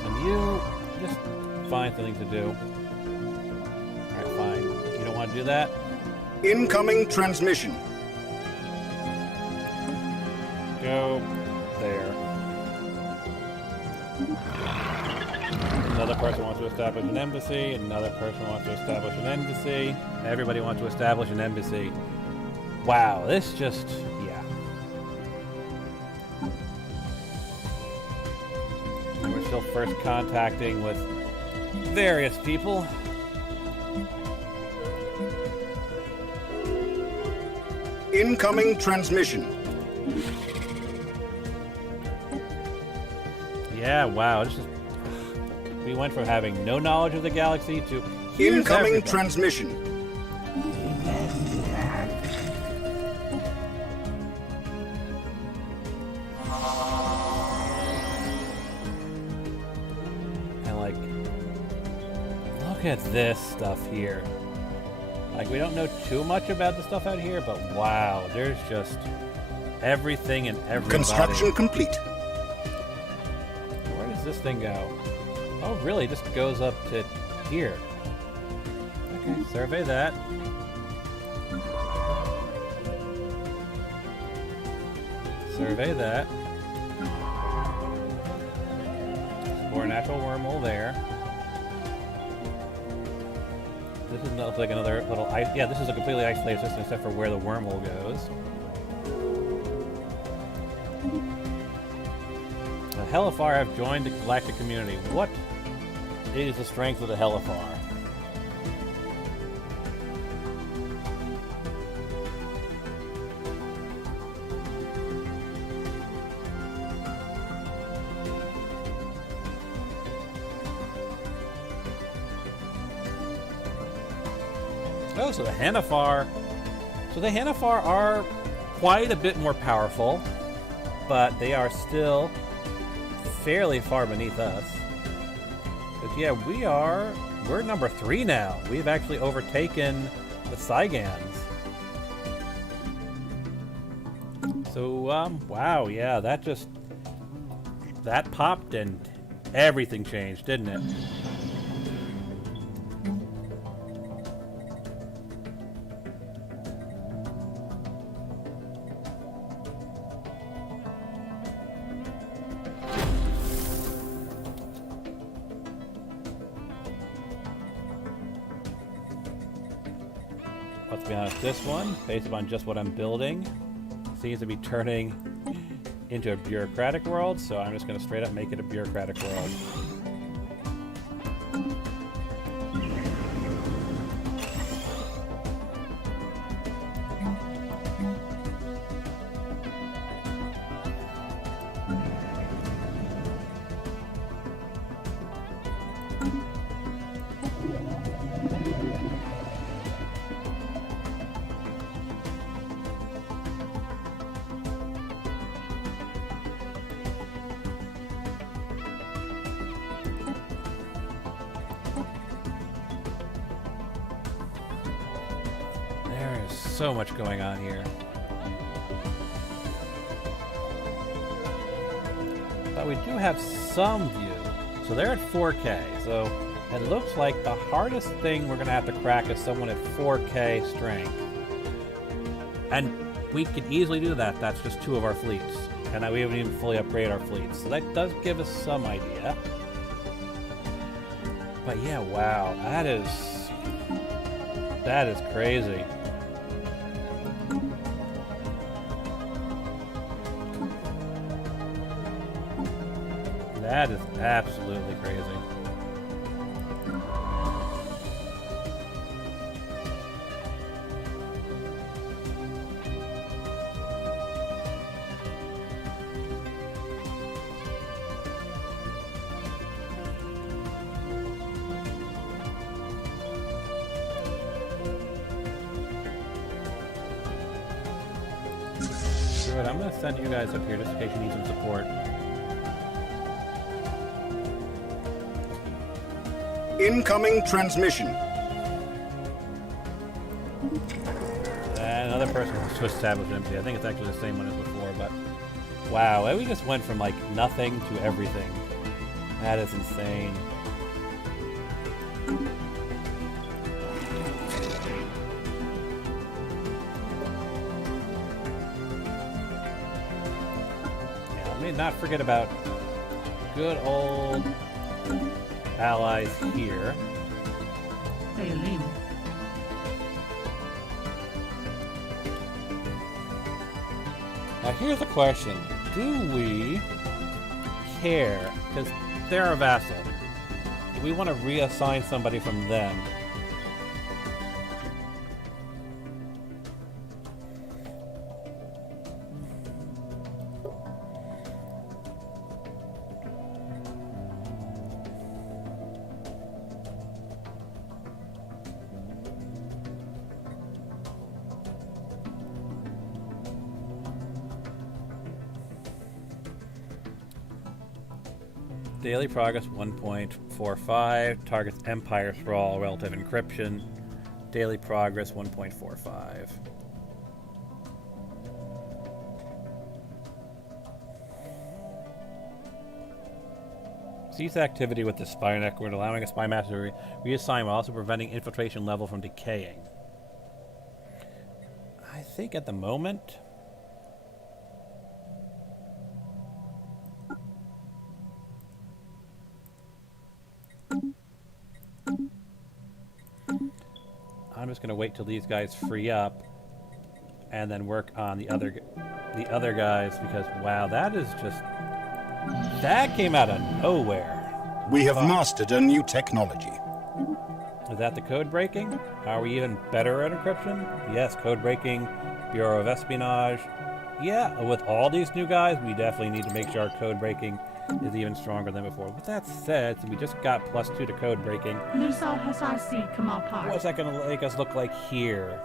And you just find something to do. Alright, fine. You don't want to do that? Incoming transmission. Go there. Another person wants to establish an embassy. Another person wants to establish an embassy. Everybody wants to establish an embassy. Wow, this just... yeah. And we're still first contacting with various people. Incoming transmission. Yeah, wow. This is... we went from having no knowledge of the galaxy to... Incoming transmission. And like... look at this stuff here. Like, we don't know too much about the stuff out here, but wow, there's just everything and everybody. Construction complete. Where does this thing go? Oh, really? It just goes up to here. Okay, survey that. Survey that. Explore a natural wormhole there. This is looks like another little ice. Yeah, this is a completely isolated system except for where the wormhole goes. The Helifar have joined the galactic community. What is the strength of the Helifar? Oh, so the Hanafar. So the Hanafar are quite a bit more powerful, but they are still fairly far beneath us. But yeah, we're number 3 now. We've actually overtaken the Cygans. So, wow, yeah, that popped and everything changed, didn't it? Let's be honest, this one, based upon just what I'm building, seems to be turning into a bureaucratic world, so I'm just going to straight up make it a bureaucratic world. So much going on here. But we do have some view. So they're at 4K. So it looks like the hardest thing we're going to have to crack is someone at 4K strength. And we could easily do that. That's just 2 of our fleets. And we haven't even fully upgraded our fleets. So that does give us some idea. But yeah, wow, that is crazy. That is absolutely crazy. Good, I'm gonna send you guys up here just in case you need some support. Incoming transmission. And another person who switched tab was empty. I think it's actually the same one as before, but wow, we just went from like nothing to everything. That is insane. Yeah, let me not forget about good old allies here. Failing. Now here's the question. Do we care? Because they're our vassal. Do we want to reassign somebody from them? Daily progress 1.45. Targets Empire Sprawl, relative encryption. Daily progress 1.45. Cease activity with the spy network, allowing a spy master to reassign while also preventing infiltration level from decaying. I think at the moment, I'm just gonna wait till these guys free up, and then work on the other guys, because wow, that came out of nowhere. We have mastered a new technology. Is that the code breaking? Are we even better at encryption? Yes, code breaking, Bureau of Espionage. Yeah, with all these new guys, we definitely need to make sure our code breaking is even stronger than before. With that said, we just got +2 to code breaking. Missile has IC Kamal Park. What's that going to make us look like here?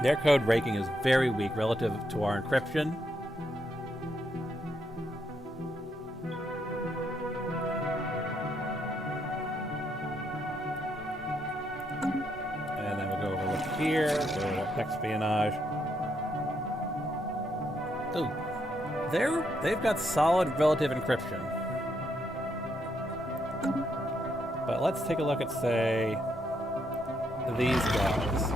Their code breaking is very weak relative to our encryption. And then we'll go over here, go to espionage. Ooh, they've got solid relative encryption. But let's take a look at, say, these guys.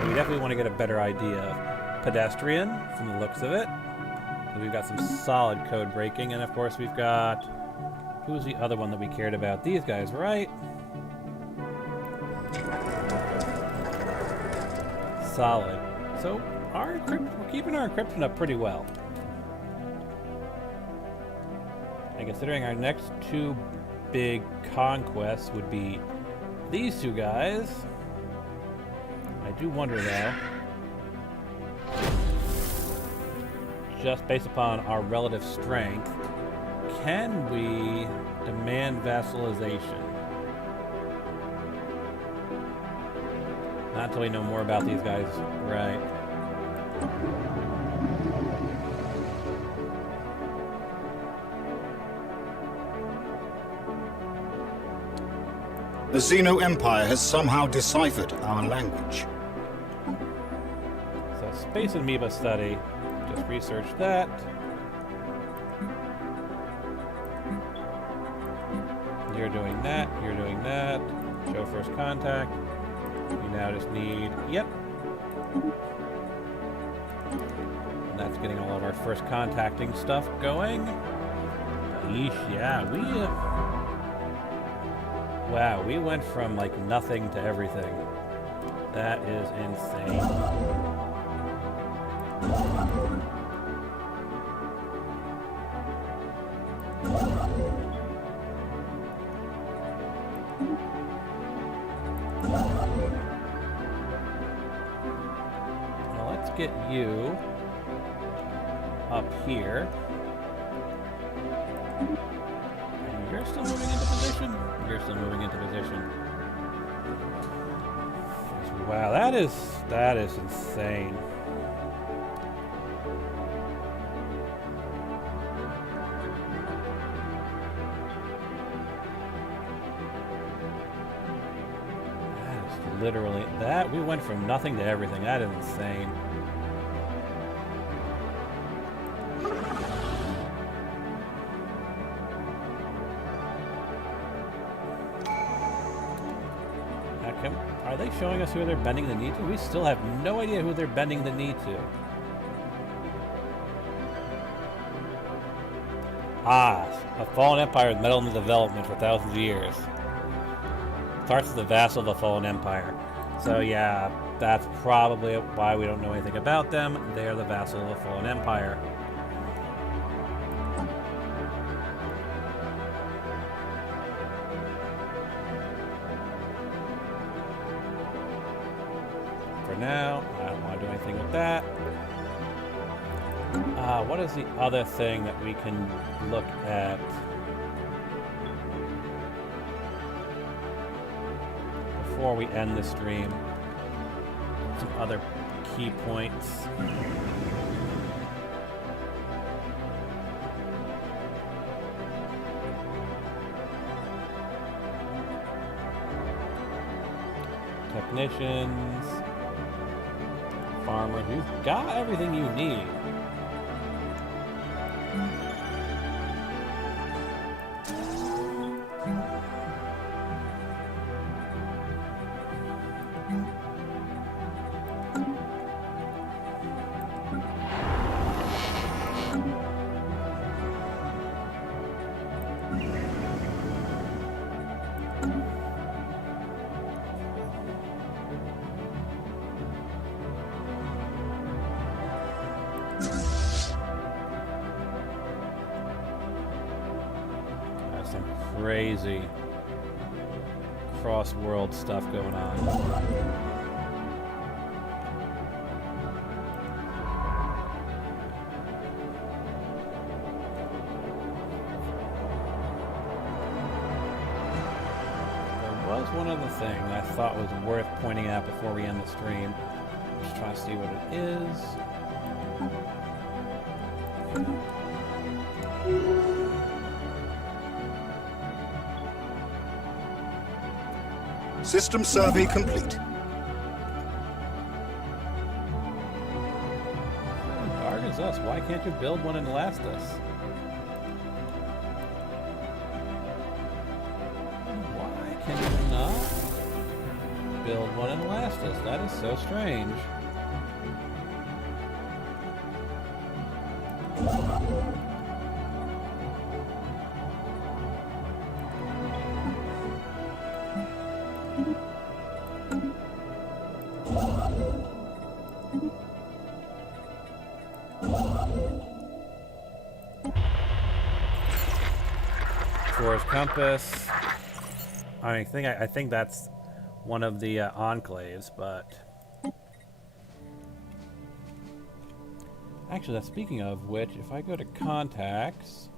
We definitely want to get a better idea of pedestrian from the looks of it. So we've got some solid code breaking, and of course we've got, who's the other one that we cared about? These guys, right? Solid. So we're keeping our encryption up pretty well. And considering our next two big conquests would be these two guys, I do wonder though, just based upon our relative strength, can we demand vassalization? Not until we know more about these guys, right? The Xeno Empire has somehow deciphered our language. So, Space Amoeba Study, Just research that. You're doing that. You're doing that. Show first contact. You now just need... Yep. And that's getting all of our first contacting stuff going. Yeesh, yeah, we... wow, we went from, like, nothing to everything. That is insane. Now let's get you up here. And you're still moving into position? You're still moving into position. Wow, that is insane. That is literally that. We went from nothing to everything. That is insane. Are they showing us who they're bending the knee to? We still have no idea who they're bending the knee to. Ah, a fallen empire has meddled in the development for thousands of years. Starts as the vassal of a fallen empire. So yeah, that's probably why we don't know anything about them. They're the vassal of a fallen empire. Now, I don't want to do anything with that. What is the other thing that we can look at? Before we end the stream. Some other key points. Technicians. Farmer, you've got everything you need. Crazy cross-world stuff going on. There was one other thing I thought was worth pointing out before we end the stream. Just trying to see what it is. System survey complete. Hard as us. Why can't you build one and last us? Why can you not build one and last us? That is so strange. Towards compass. I think that's one of the enclaves, but actually, that's speaking of which, if I go to contacts,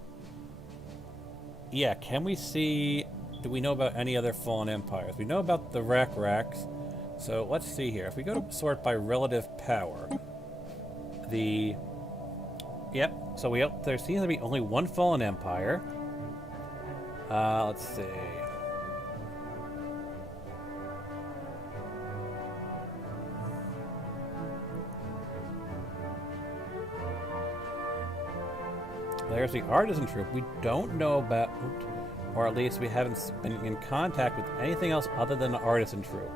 yeah, can we see? Do we know about any other fallen empires? We know about the Rex. So let's see here. If we go to sort by relative power, yep. So there seems to be only one fallen empire. Let's see. There's the artisan troop. We don't know about, or at least we haven't been in contact with anything else other than the artisan troop.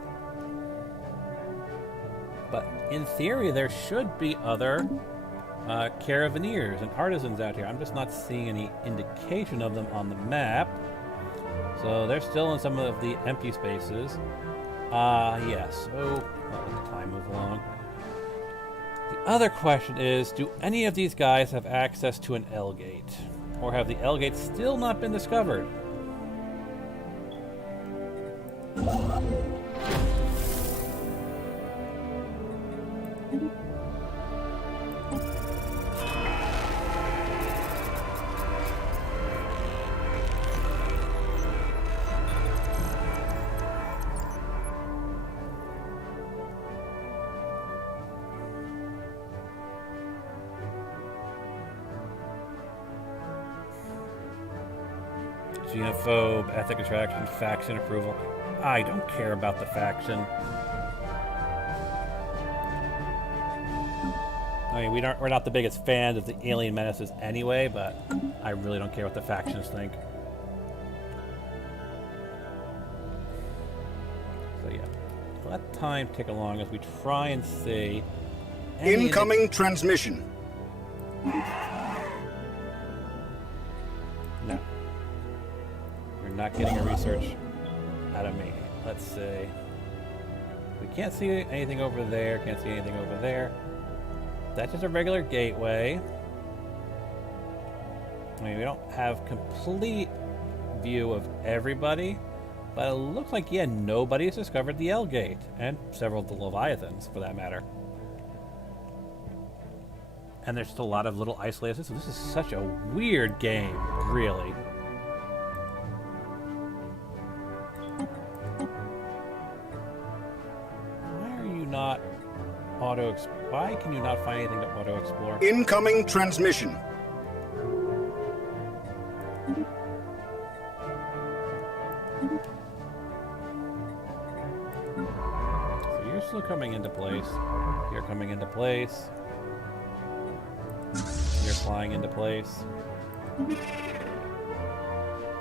But in theory, there should be other caravaneers and artisans out here. I'm just not seeing any indication of them on the map. So they're still in some of the empty spaces. Yes. So let the time move along. The other question is, do any of these guys have access to an L gate? Or have the L gates still not been discovered? Xenophobe, ethnic attraction, faction approval. I don't care about the faction. I mean, we're not the biggest fans of the alien menaces anyway, but I really don't care what the factions think. So yeah, let time tick along as we try and see. Incoming transmission. No. You're not getting a research out of me. Let's see. We can't see anything over there. Can't see anything over there. That's just a regular gateway. I mean, we don't have complete view of everybody, but it looks like, yeah, nobody's discovered the L gate, and several of the Leviathans, for that matter. And there's just a lot of little isolated systems. This is such a weird game, really. Why are you not why can you not find anything to auto-explore? Incoming transmission. So you're still coming into place. You're coming into place. You're flying into place. And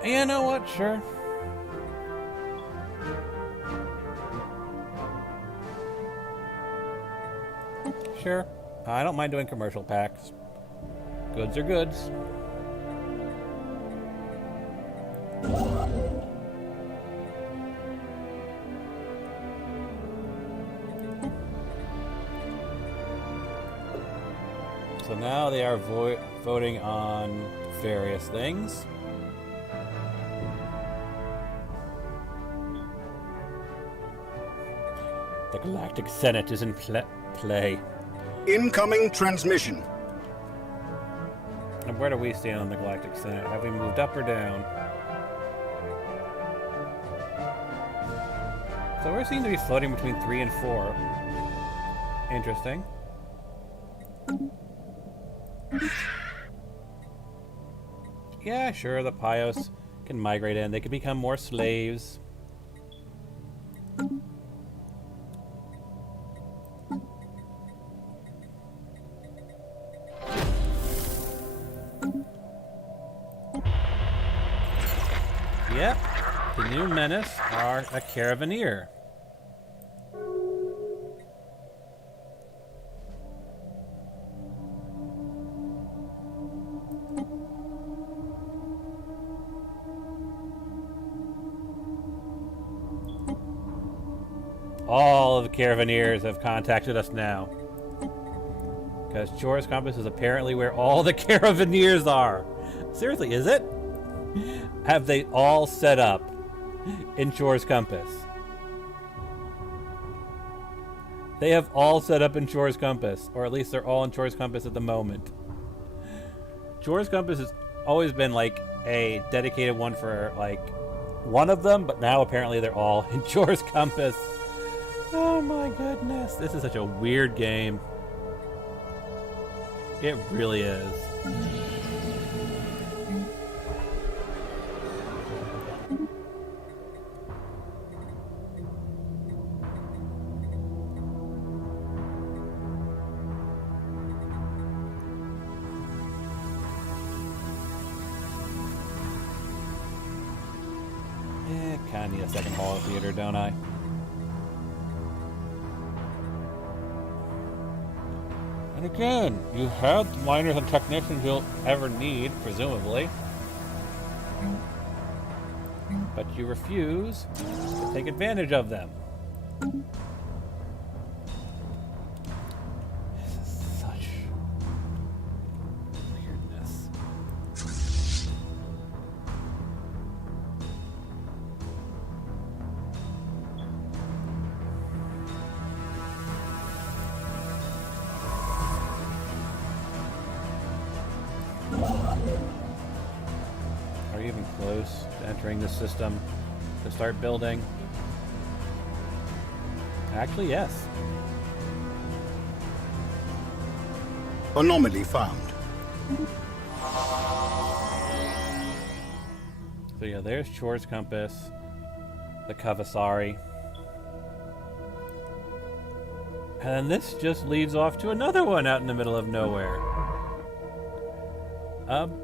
you know what? Sure. Sure. I don't mind doing commercial packs. Goods are goods. So now they are voting on various things. The Galactic Senate is in play. Incoming transmission. And where do we stand on the Galactic Senate? Have we moved up or down? So we seem to be floating between 3 and 4. Interesting. Yeah, sure, the Pios can migrate in. They can become more slaves. Yep, the new menace are a caravaneer. All of the caravaneers have contacted us now. Because Chora's Compass is apparently where all the caravaneers are. Seriously, is it? Have they all set up in Chora's Compass? They have all set up in Chora's Compass. Or at least they're all in Chora's Compass at the moment. Chora's Compass has always been like a dedicated one for like one of them. But now apparently they're all in Chora's Compass. Oh my goodness. This is such a weird game. It really is. a second hall theater, don't I? And again, you have the miners and technicians you'll ever need, presumably. But you refuse to take advantage of them. This is such weirdness. Are you even close to entering the system to start building? Actually, yes. Anomaly found. So yeah, there's Chor's Compass, the Kavasari. And then this just leads off to another one out in the middle of nowhere.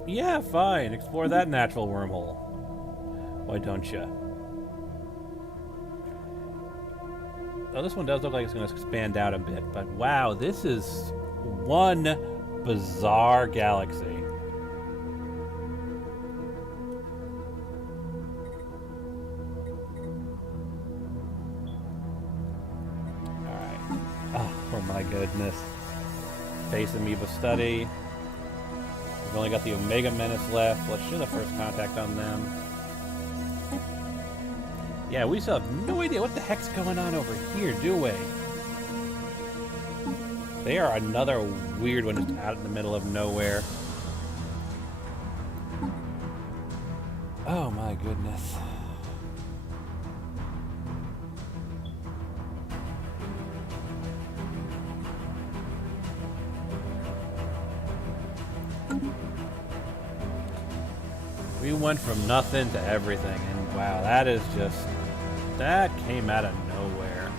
Yeah, fine. Explore that natural wormhole. Why don't you? Oh, this one does look like it's going to expand out a bit, but wow, this is one bizarre galaxy. Alright. Oh my goodness. Space Amoeba Study. We've only got the Omega Menace left. Let's show the first contact on them. Yeah, we still have no idea what the heck's going on over here, do we? They are another weird one just out in the middle of nowhere. Oh my goodness. We went from nothing to everything, and wow, that is just... that came out of nowhere.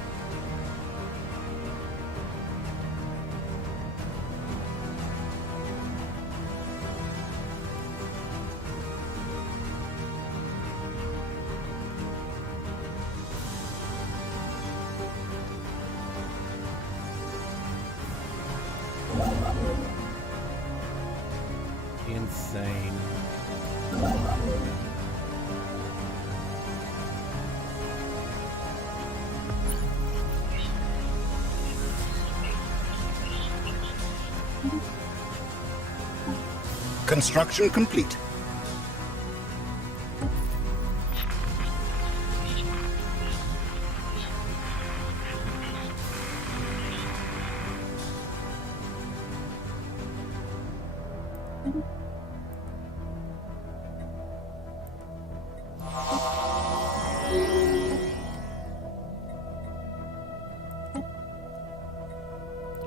Insane. Construction complete.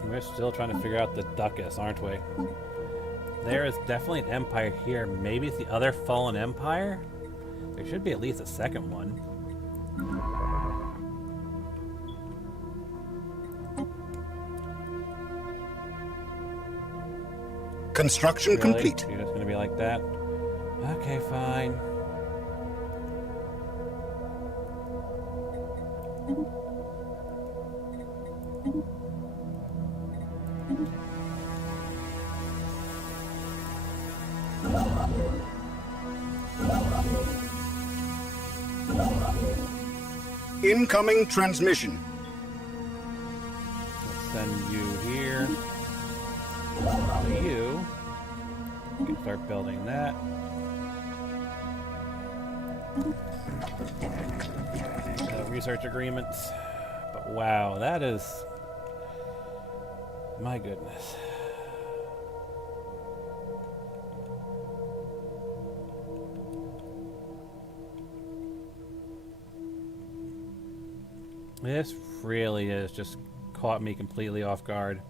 We're still trying to figure out the Duckus, aren't we? There is definitely an empire here. Maybe it's the other fallen empire? There should be at least a second one. Construction Really? complete. You're just gonna be like that? Okay, fine. Incoming transmission. Let's send you here. You can start building that. Research agreements. But wow, that is... my goodness. This really is just caught me completely off guard.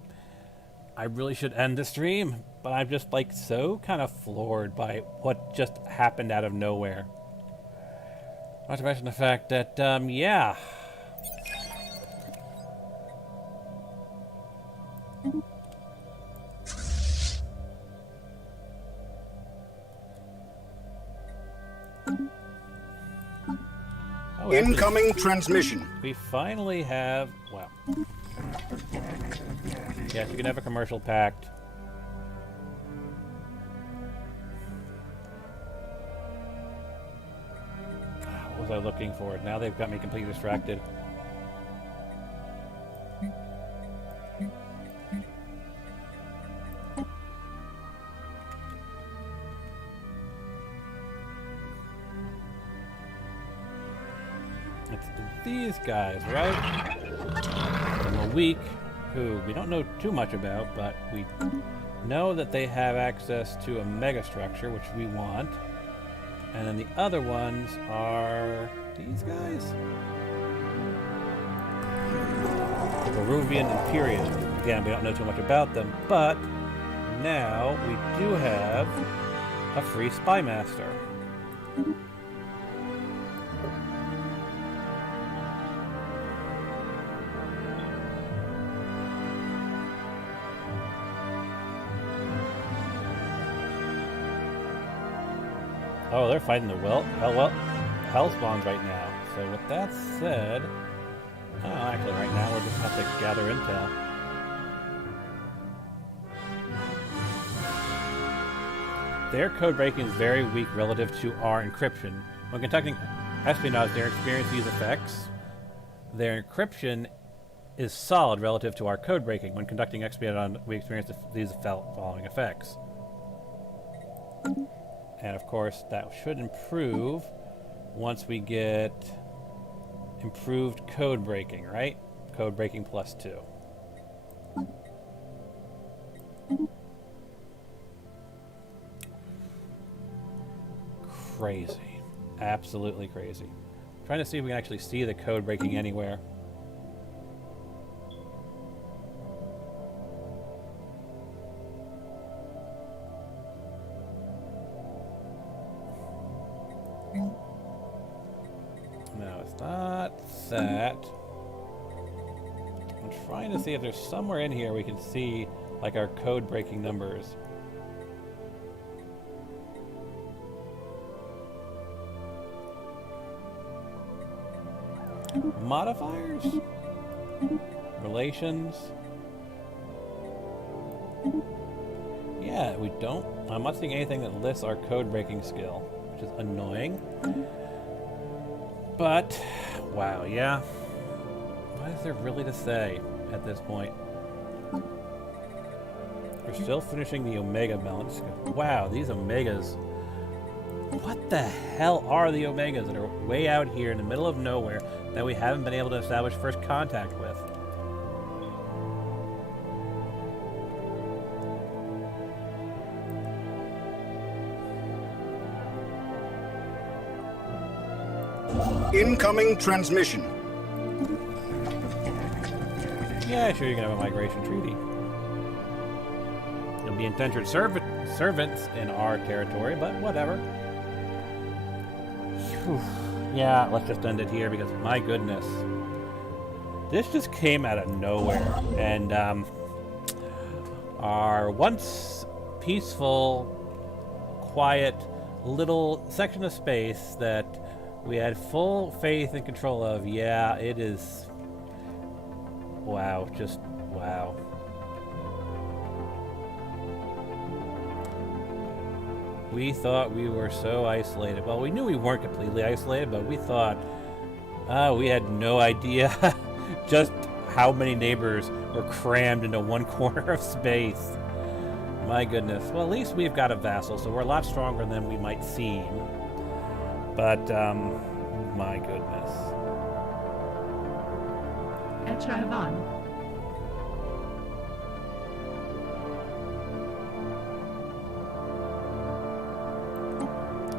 I really should end the stream, but I'm just like so kind of floored by what just happened out of nowhere. Not to mention the fact that, yeah. Oh, Incoming transmission. We finally have... Wow. Yes, you can have a commercial pact. What was I looking for? Now they've got me completely distracted. It's these guys, right? From a week, who we don't know too much about, but we know that they have access to a mega structure, which we want. And then the other ones are these guys? Peruvian Imperium. Again, we don't know too much about them, but now we do have a free spy master. Oh, they're fighting the Hellspawns right now. So with that said, oh, actually right now we'll just have to gather intel. Their code breaking is very weak relative to our encryption. When conducting espionage, they experience these effects. Their encryption is solid relative to our code breaking. When conducting espionage, we experience these following effects. And of course, that should improve once we get improved code breaking, right? Code breaking +2. Crazy. Absolutely crazy. Trying to see if we can actually see the code breaking anywhere. No, it's not that. I'm trying to see if there's somewhere in here we can see like our code breaking numbers. Modifiers? Relations? Yeah, we don't. I'm not seeing anything that lists our code breaking skill, which is annoying. But, wow, yeah. What is there really to say at this point? We're still finishing the Omega balance. Wow, these Omegas. What the hell are the Omegas that are way out here in the middle of nowhere that we haven't been able to establish first contact with? Incoming transmission. Yeah, sure, you can have a migration treaty. There'll be indentured servants in our territory, but whatever. Whew. Yeah, let's just end it here because, my goodness. This just came out of nowhere. And our once peaceful, quiet little section of space that we had full faith and control of, yeah, it is... Wow, just wow. We thought we were so isolated. Well, we knew we weren't completely isolated, but we thought we had no idea just how many neighbors were crammed into one corner of space. My goodness. Well, at least we've got a vassal, so we're a lot stronger than we might seem. But, my goodness. Etravan.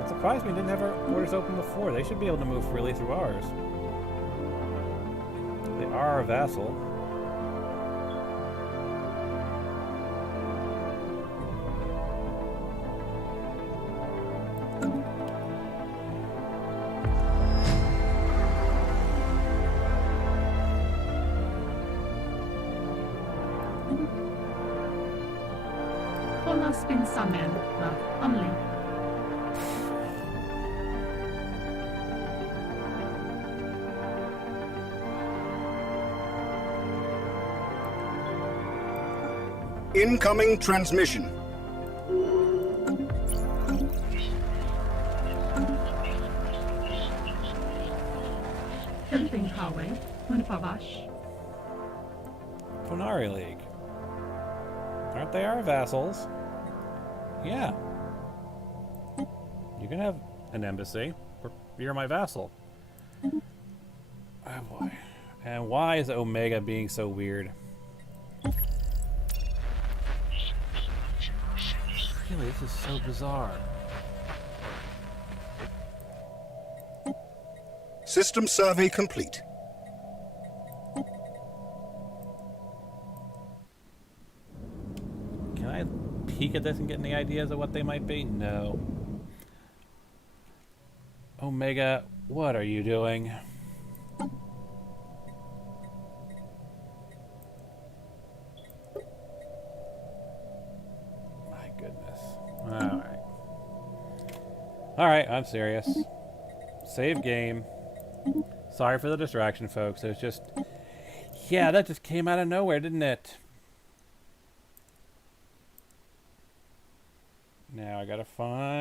It surprised me they didn't have our orders open before. They should be able to move freely through ours. They are our vassal. Hållas bin samman, Amli. Incoming transmission. Tilting highway, Punpavash. Ponari League. Aren't they our vassals? Yeah. You can have an embassy. You're my vassal. Oh boy. And why is Omega being so weird? Really, this is so bizarre. System survey complete. Can I peek at this and get any ideas of what they might be? No. Omega, what are you doing? My goodness. Alright. Alright, I'm serious. Save game. Sorry for the distraction, folks. It was just... Yeah, that just came out of nowhere, didn't it? Now I gotta find...